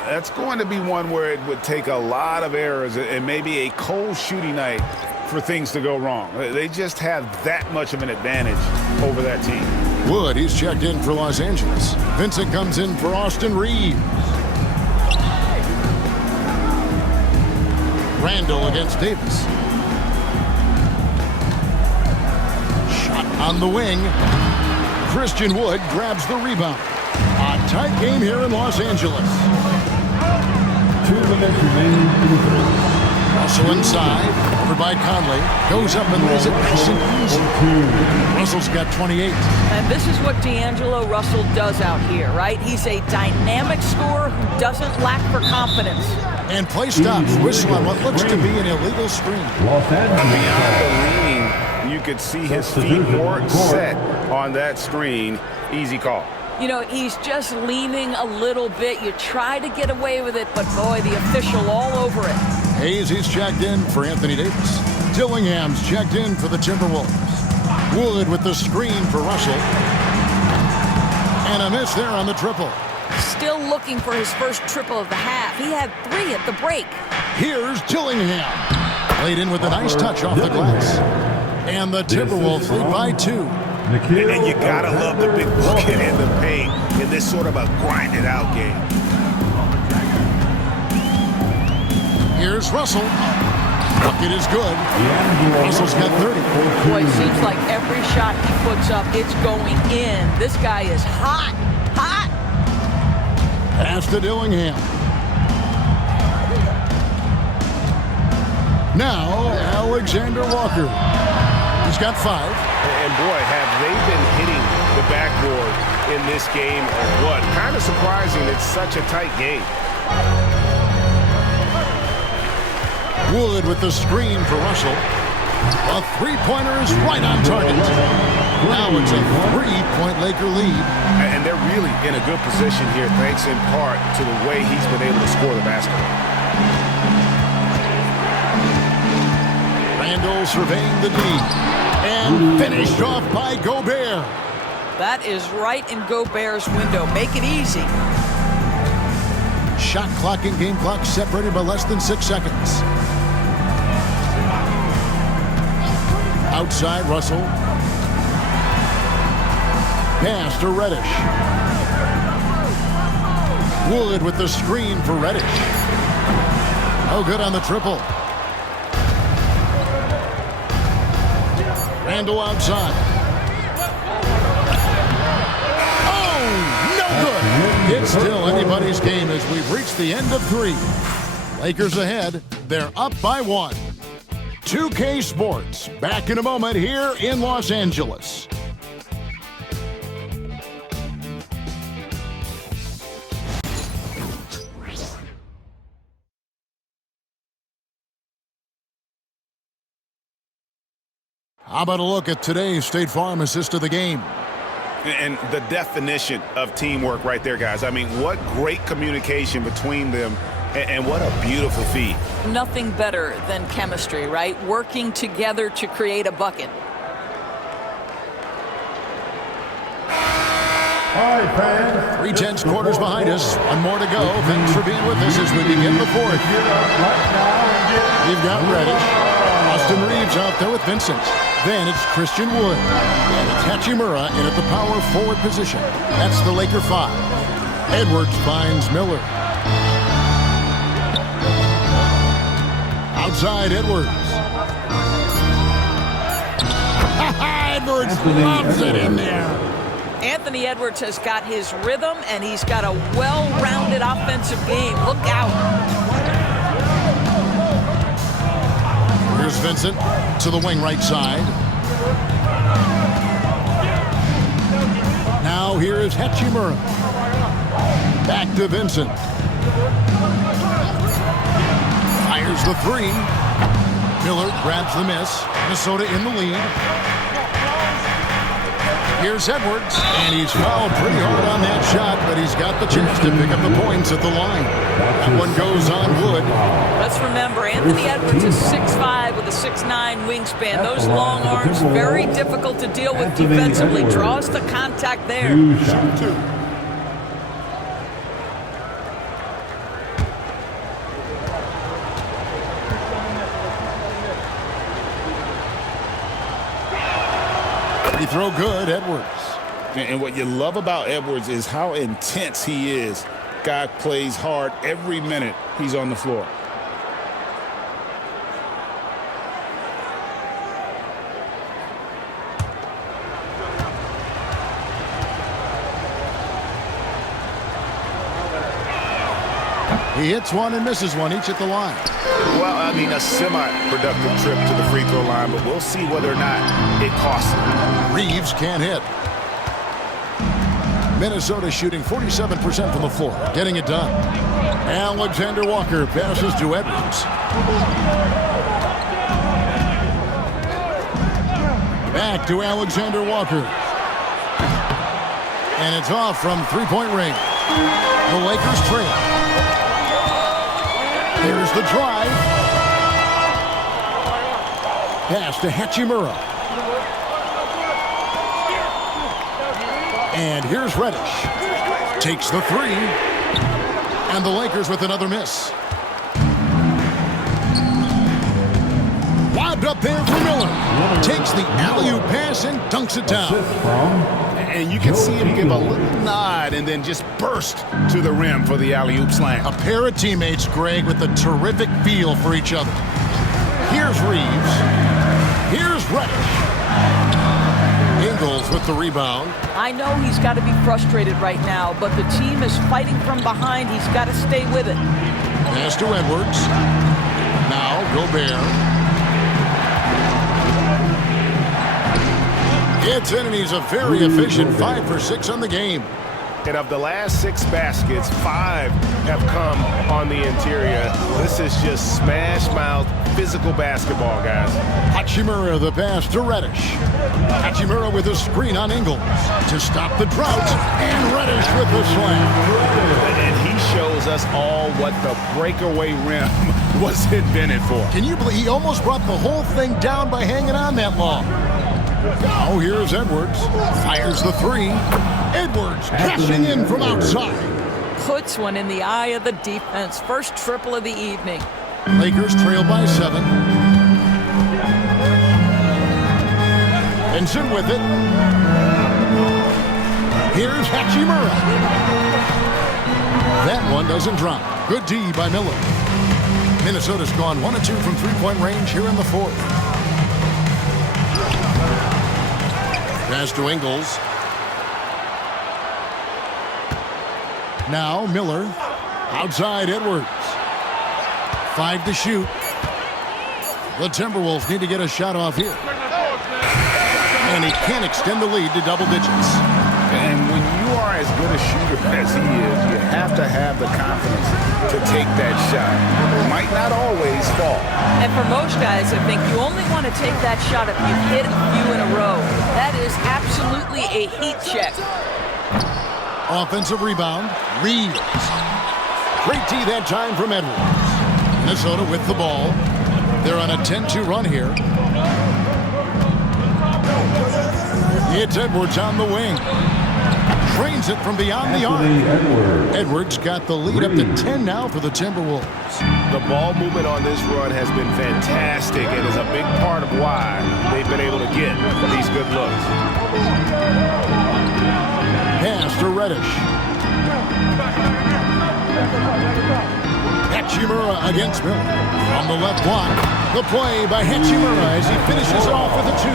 that's going to be one where it would take a lot of errors and maybe a cold shooting night for things to go wrong. They just have that much of an advantage over that team. Wood, he's checked in for Los Angeles. Vincent comes in for Austin Reeves. Randall against Davis. Shot on the wing. Christian Wood grabs the rebound. A tight game here in Los Angeles. 2 minutes remaining in the third. Russell inside, over by Conley. Goes up and lays it nice and easy. Russell's got 28. And this is what D'Angelo Russell does out here, right? He's a dynamic scorer who doesn't lack for confidence. And play stops. Whistle on what looks to be an illegal screen. Los Angeles. Beyond the leaning, you could see his feet weren't set on that screen. Easy call. You know, he's just leaning a little bit. You try to get away with it, but boy, the official all over it. Hayes, he's checked in for Anthony Davis. Dillingham's checked in for the Timberwolves. Wood with the screen for Russell. And a miss there on the triple. Still looking for his first triple of the half. He had 3 at the break. Here's Dillingham. Laid in with a nice touch off the glass. And the Timberwolves lead by 2. And you gotta love the big bucket and the paint in this sort of a grinded out game. Here's Russell. Bucket is good. Russell's got 30. Boy, it seems like every shot he puts up, it's going in. This guy is hot, hot. Pass to Dillingham. Now, Alexander Walker. He's got 5. And boy, have they been hitting the backboard in this game or what? Kind of surprising it's such a tight game. Wood with the screen for Russell. A 3-pointer is right on target. Now it's a 3-point Laker lead. And they're really in a good position here, thanks in part to the way he's been able to score the basketball. Randall surveying the D. And finished off by Gobert. That is right in Gobert's window. Make it easy. Shot clock and game clock separated by less than 6 seconds. Outside, Russell. Pass to Reddish. Wood with the screen for Reddish. No good on the triple. Randall outside. Oh, no good. It's still anybody's game as we've reached the end of 3. Lakers ahead. They're up by 1. 2K Sports, back in a moment here in Los Angeles. How about a look at today's State Farm assist of the game? And the definition of teamwork right there, guys. I mean, what great communication between them, and what a beautiful feed. Nothing better than chemistry, right? Working together to create a bucket. All right, fans. 3/10 quarters behind us. One more to go. Thanks for being with us as we begin the fourth. We've got Reddish. Austin Reeves out there with Vincent. Then it's Christian Wood. And it's Hachimura in at the power forward position. That's the Laker 5. Edwards finds Miller. Outside Edwards. Edwards loves it in there. Anthony Edwards has got his rhythm, and he's got a well-rounded offensive game. Look out. Here's Vincent to the wing right side. Now here is Hachimura. Back to Vincent. Fires the three. Miller grabs the miss. Minnesota in the lead. Here's Edwards, and he's fouled pretty hard on that shot, but he's got the chance to pick up the points at the line. That one goes on Wood. Let's remember, Anthony Edwards is 6'5" with a 6'9" wingspan. Those long arms, very difficult to deal with defensively. Draws the contact there. He throw good, Edwards. And what you love about Edwards is how intense he is. Guy plays hard every minute he's on the floor. He hits one and misses one, each at the line. Well, I mean, a semi-productive trip to the free throw line, but we'll see whether or not it costs him. Reeves can't hit. Minnesota shooting 47% from the floor, getting it done. Alexander Walker passes to Edwards. Back to Alexander Walker. And it's off from three-point range. The Lakers trail. Here's the drive. Pass to Hachimura. And here's Reddish. Takes the three. And the Lakers with another miss. Lobbed up there for Miller. Takes the alley-oop pass and dunks it down. And you can see him give a little nod and then just burst to the rim for the alley-oop slam. A pair of teammates, Greg, with a terrific feel for each other. Here's Reeves. Here's Reddish. Ingles with the rebound. I know he's got to be frustrated right now, but the team is fighting from behind. He's got to stay with it. Pass to Edwards. Now Gobert. Gets in, and he's a very efficient 5 for 6 on the game. And of the last 6 baskets, 5 have come on the interior. This is just smash-mouth, physical basketball, guys. Hachimura the pass to Reddish. Hachimura with a screen on Ingles to stop the drought. And Reddish with the slam. And he shows us all what the breakaway rim was invented for. Can you believe he almost brought the whole thing down by hanging on that long? Now here's Edwards. Fires the three. Edwards cashing in from outside. Puts one in the eye of the defense. First triple of the evening. Lakers trail by 7. Vincent with it. Here's Hachimura. That one doesn't drop. Good D by Miller. Minnesota's gone 1 of 2 from three-point range here in the fourth. Pass to Ingles. Now Miller. Outside Edwards. 5 to shoot. The Timberwolves need to get a shot off here. And he can't extend the lead to double digits. And when you are as good a shooter as he is, you have to have the confidence to take that shot. It might not always fall. And for most guys, I think you only want to take that shot if you've hit a few in a row. That is absolutely a heat check. Offensive rebound. Reeves. Great D that time from Edwards. Minnesota with the ball. They're on a 10-2 run here. It's Edwards on the wing. Drains it from beyond the arc. Edwards got the lead up to 10 now for the Timberwolves. The ball movement on this run has been fantastic and is a big part of why they've been able to get these good looks. Pass to Reddish. Hachimura against Miller. From the left block, the play by Hachimura as he finishes off with a 2.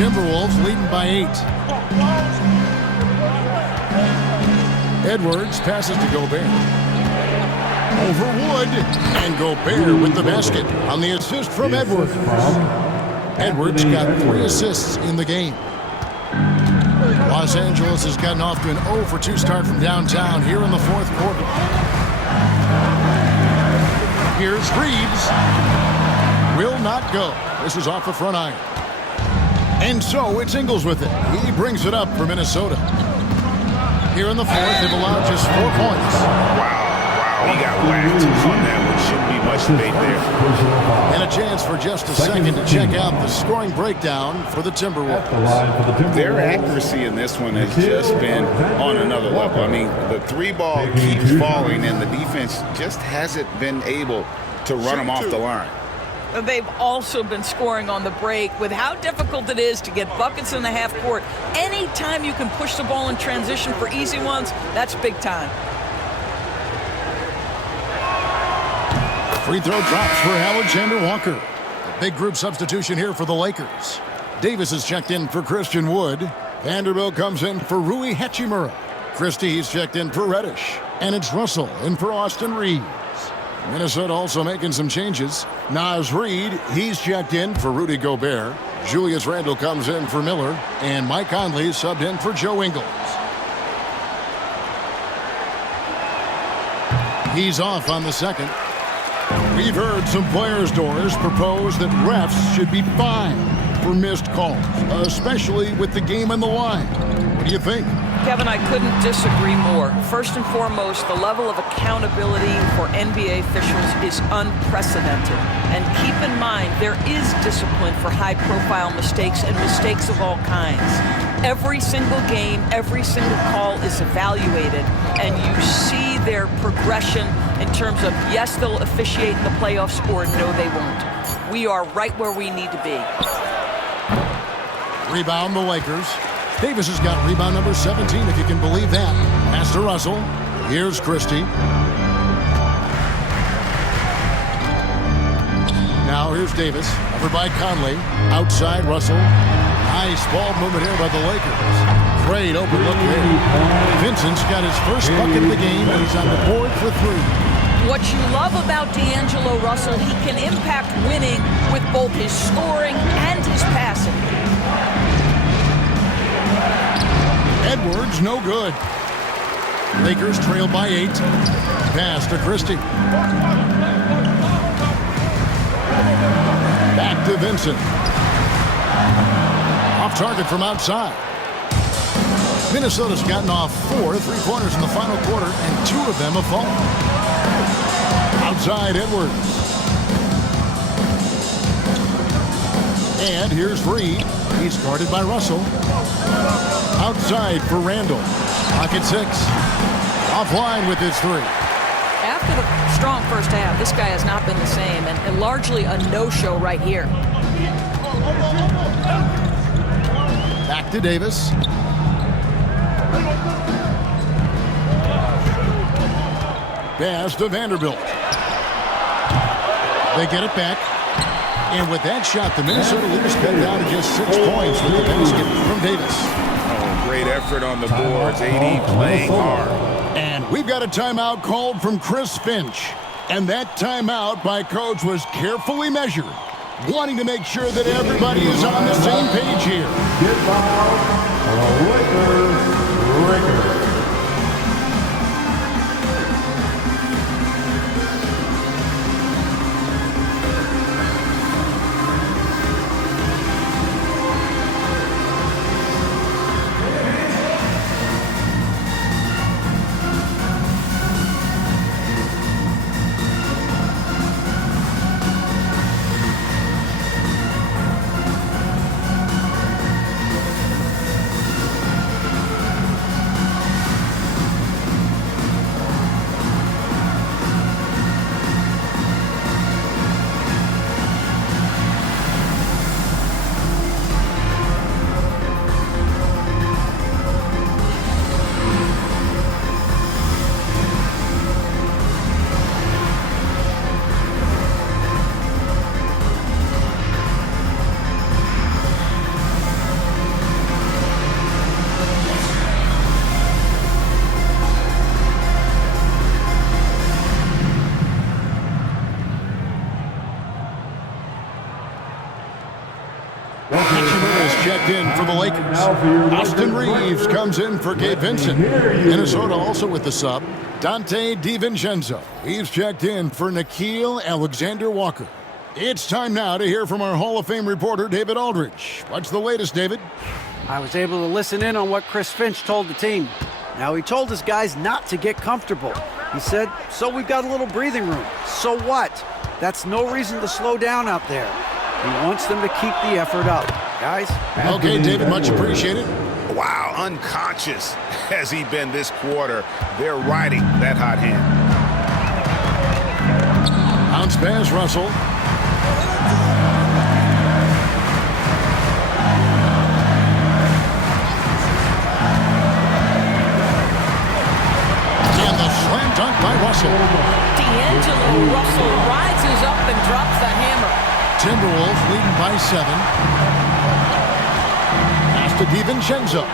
Timberwolves leading by 8. Edwards passes to Gobert. Over Wood, and Gobert with the basket on the assist from Edwards. Edwards got 3 assists in the game. Los Angeles has gotten off to an 0 for 2 start from downtown here in the 4th quarter. Here's Reeves. Will not go. This is off the front iron. And so it's Ingles with it. He brings it up for Minnesota. Here in the 4th, they've allowed just 4 points. Wow, he got whacked on that one. Shouldn't be much debate there. And a chance for just a second to check out the scoring breakdown for the Timberwolves. Their accuracy in this one has just been on another level. I mean, the 3 ball keeps falling, and the defense just hasn't been able to run them off the line. They've also been scoring on the break. With how difficult it is to get buckets in the half court, anytime you can push the ball in transition for easy ones, that's big time. Free throw drops for Alexander Walker. A big group substitution here for the Lakers. Davis is checked in for Christian Wood. Vanderbilt comes in for Rui Hachimura. Christie's checked in for Reddish. And it's Russell in for Austin Reeves. Minnesota also making some changes. Naz Reid, he's checked in for Rudy Gobert. Julius Randle comes in for Miller. And Mike Conley subbed in for Joe Ingles. He's off on the second. We've heard some players' doors propose that refs should be fined for missed calls, especially with the game on the line. What do you think? Kevin, I couldn't disagree more. First and foremost, the level of accountability for NBA officials is unprecedented. And keep in mind, there is discipline for high-profile mistakes and mistakes of all kinds. Every single game, every single call is evaluated, and you see their progression in terms of, yes, they'll officiate in the playoffs, or no, they won't. We are right where we need to be. Rebound the Lakers. Davis has got rebound number 17, if you can believe that. Pass to Russell. Here's Christie. Now here's Davis. Over by Conley. Outside Russell. Nice ball movement here by the Lakers. Great open look here. Vincent's got his first bucket of the game, and he's on the board for 3. What you love about D'Angelo Russell, he can impact winning with both his scoring and his passing. Edwards, no good. Lakers trail by 8. Pass to Christie. Back to Vincent. Off target from outside. Minnesota's gotten off 4 3-pointers in the final quarter, and 2 of them have fallen. Outside Edwards. And here's Reed. He's guarded by Russell. Outside for Randle. Pocket 6. Offline with his 3. After the strong first half, this guy has not been the same, and largely a no-show right here. Back to Davis. Pass to Vanderbilt. They get it back. And with that shot, the Minnesota leaders cut down to just 6 points with the basket from Davis. Oh, great effort on the boards. AD playing hard. And we've got a timeout called from Chris Finch. And that timeout by Coach was carefully measured, wanting to make sure that everybody is on the same page here. Get fouled. Lakers. Hachimura is checked in for the Lakers. Austin Reeves comes in for Gabe Vincent. Minnesota also with the sub. Dante DiVincenzo. He's checked in for Nickeil Alexander-Walker. It's time now to hear from our Hall of Fame reporter, David Aldridge. What's the latest, David? I was able to listen in on what Chris Finch told the team. Now, he told his guys not to get comfortable. He said, so we've got a little breathing room. So what? That's no reason to slow down out there. He wants them to keep the effort up. Guys? Okay, David, much appreciated. Wow, unconscious has he been this quarter. They're riding that hot hand. Bounce pass, Russell. And the slam dunk by Russell. D'Angelo Russell rises up and drops the hammer. Timberwolves leading by 7. Pass to DiVincenzo.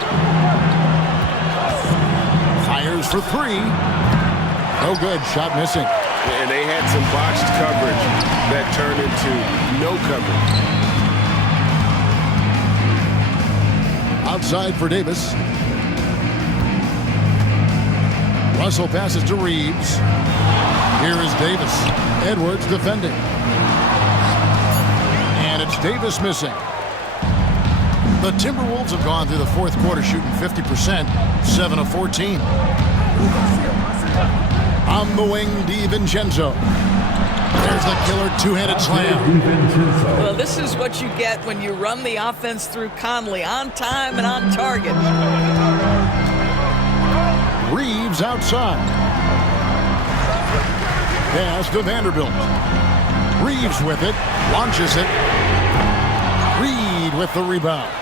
Fires for 3. No good. Shot missing. And they had some botched coverage that turned into no coverage. Outside for Davis. Russell passes to Reeves. Here is Davis. Edwards defending. And it's Davis missing. The Timberwolves have gone through the fourth quarter shooting 50%, 7 of 14. On the wing, DiVincenzo. There's the killer two-handed slam. Well, this is what you get when you run the offense through Conley on time and on target. Reeves outside. Pass to Vanderbilt. Reeves with it. Launches it. Reed with the rebound.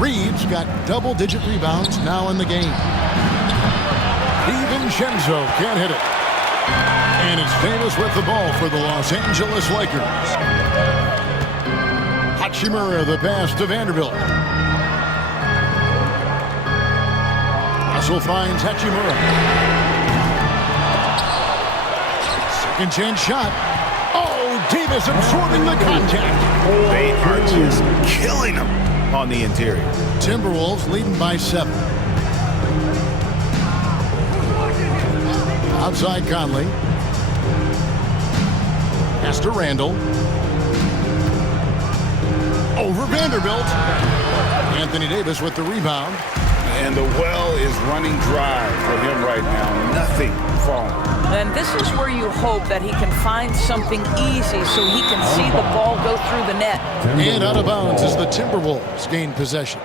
Reeves got double-digit rebounds now in the game. DiVincenzo can't hit it. And it's Davis with the ball for the Los Angeles Lakers. Hachimura the pass to Vanderbilt. Russell finds Hachimura. Second chance shot. Oh, Davis absorbing the contact. They are just killing him on the interior. Timberwolves leading by 7. Outside Conley. Pass to Randall. Over Vanderbilt. Anthony Davis with the rebound. And the well is running dry for him right now. Nothing falling. And this is where you hope that he can find something easy so he can see the ball go through the net. And out of bounds as the Timberwolves gain possession.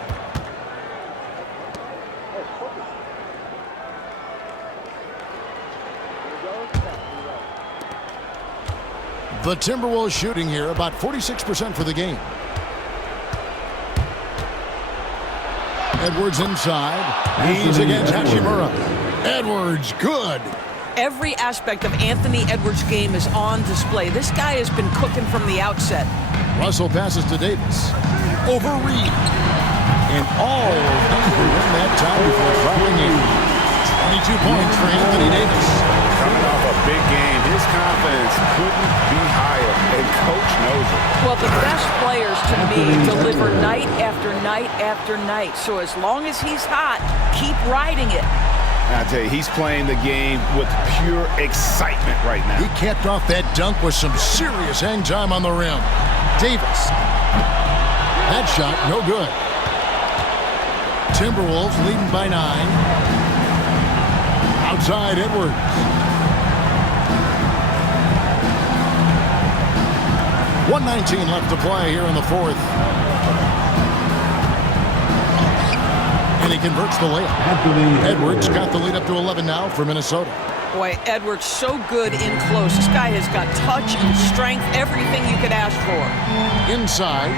The Timberwolves shooting here about 46% for the game. Edwards inside. He's against Hachimura. Edwards, good. Every aspect of Anthony Edwards' game is on display. This guy has been cooking from the outset. Russell passes to Davis. Over Reed. And all Denver win that time before dropping in. 22 points for Anthony Davis. Coming off a big game, his confidence couldn't be higher, and coach knows it. Well, the best players, to me, deliver night after night after night. So as long as he's hot, keep riding it. I tell you, he's playing the game with pure excitement right now. He capped off that dunk with some serious hang time on the rim. Davis. That shot, no good. Timberwolves leading by 9. Outside Edwards. .119 left to play here in the fourth. And he converts the layup. Edwards got the lead up to 11 now for Minnesota. Boy, Edwards so good in close. This guy has got touch and strength, everything you could ask for. Inside.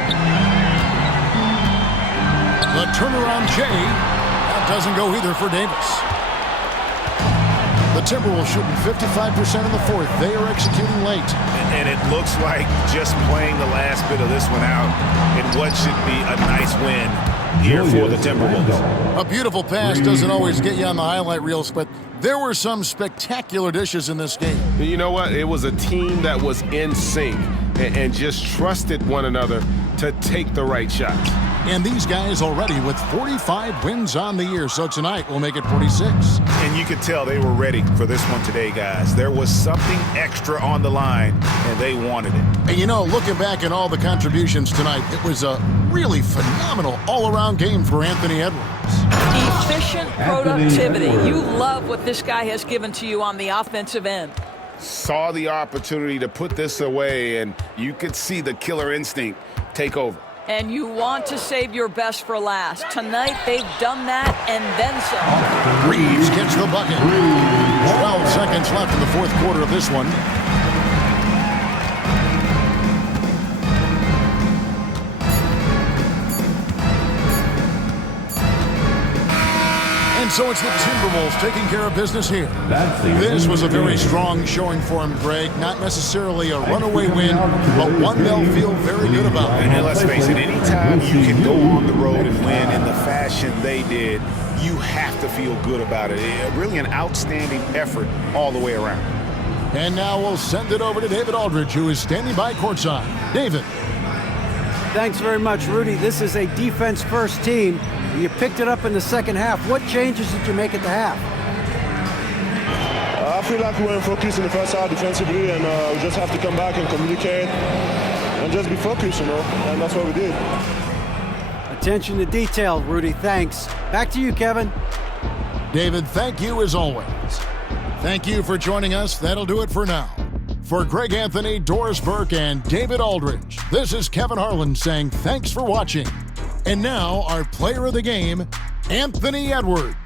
The turnaround J. That doesn't go either for Davis. The Timberwolves shooting 55% in the fourth. They are executing late. And it looks like just playing the last bit of this one out in what should be a nice win here for the Timberwolves. A beautiful pass doesn't always get you on the highlight reels, but there were some spectacular dishes in this game. You know what? It was a team that was in sync. and just trusted one another to take the right shots. And these guys already with 45 wins on the year, so tonight will make it 46. And you could tell they were ready for this one today, guys. There was something extra on the line, and they wanted it. And you know, looking back at all the contributions tonight, it was a really phenomenal all-around game for Anthony Edwards. Efficient productivity. You love what this guy has given to you on the offensive end. Saw the opportunity to put this away, and you could see the killer instinct take over. And you want to save your best for last. Tonight, they've done that and then some. Reeves gets the bucket. 12 seconds left in the fourth quarter of this one. And so it's the Timberwolves taking care of business here. This was a very strong showing for him, Greg. Not necessarily a runaway win, but one they'll feel very good about. And let's face it, anytime you can go on the road and win in the fashion they did, you have to feel good about it. Really an outstanding effort all the way around. And now we'll send it over to David Aldridge, who is standing by courtside. David. Thanks very much, Rudy. This is a defense-first team. You picked it up in the second half. What changes did you make at the half? I feel like we weren't focused in the first half defensively, and we just have to come back and communicate and just be focused, and that's what we did. Attention to detail, Rudy. Thanks. Back to you, Kevin. David, thank you as always. Thank you for joining us. That'll do it for now. For Greg Anthony, Doris Burke, and David Aldridge, this is Kevin Harlan saying thanks for watching. And now, our player of the game, Anthony Edwards.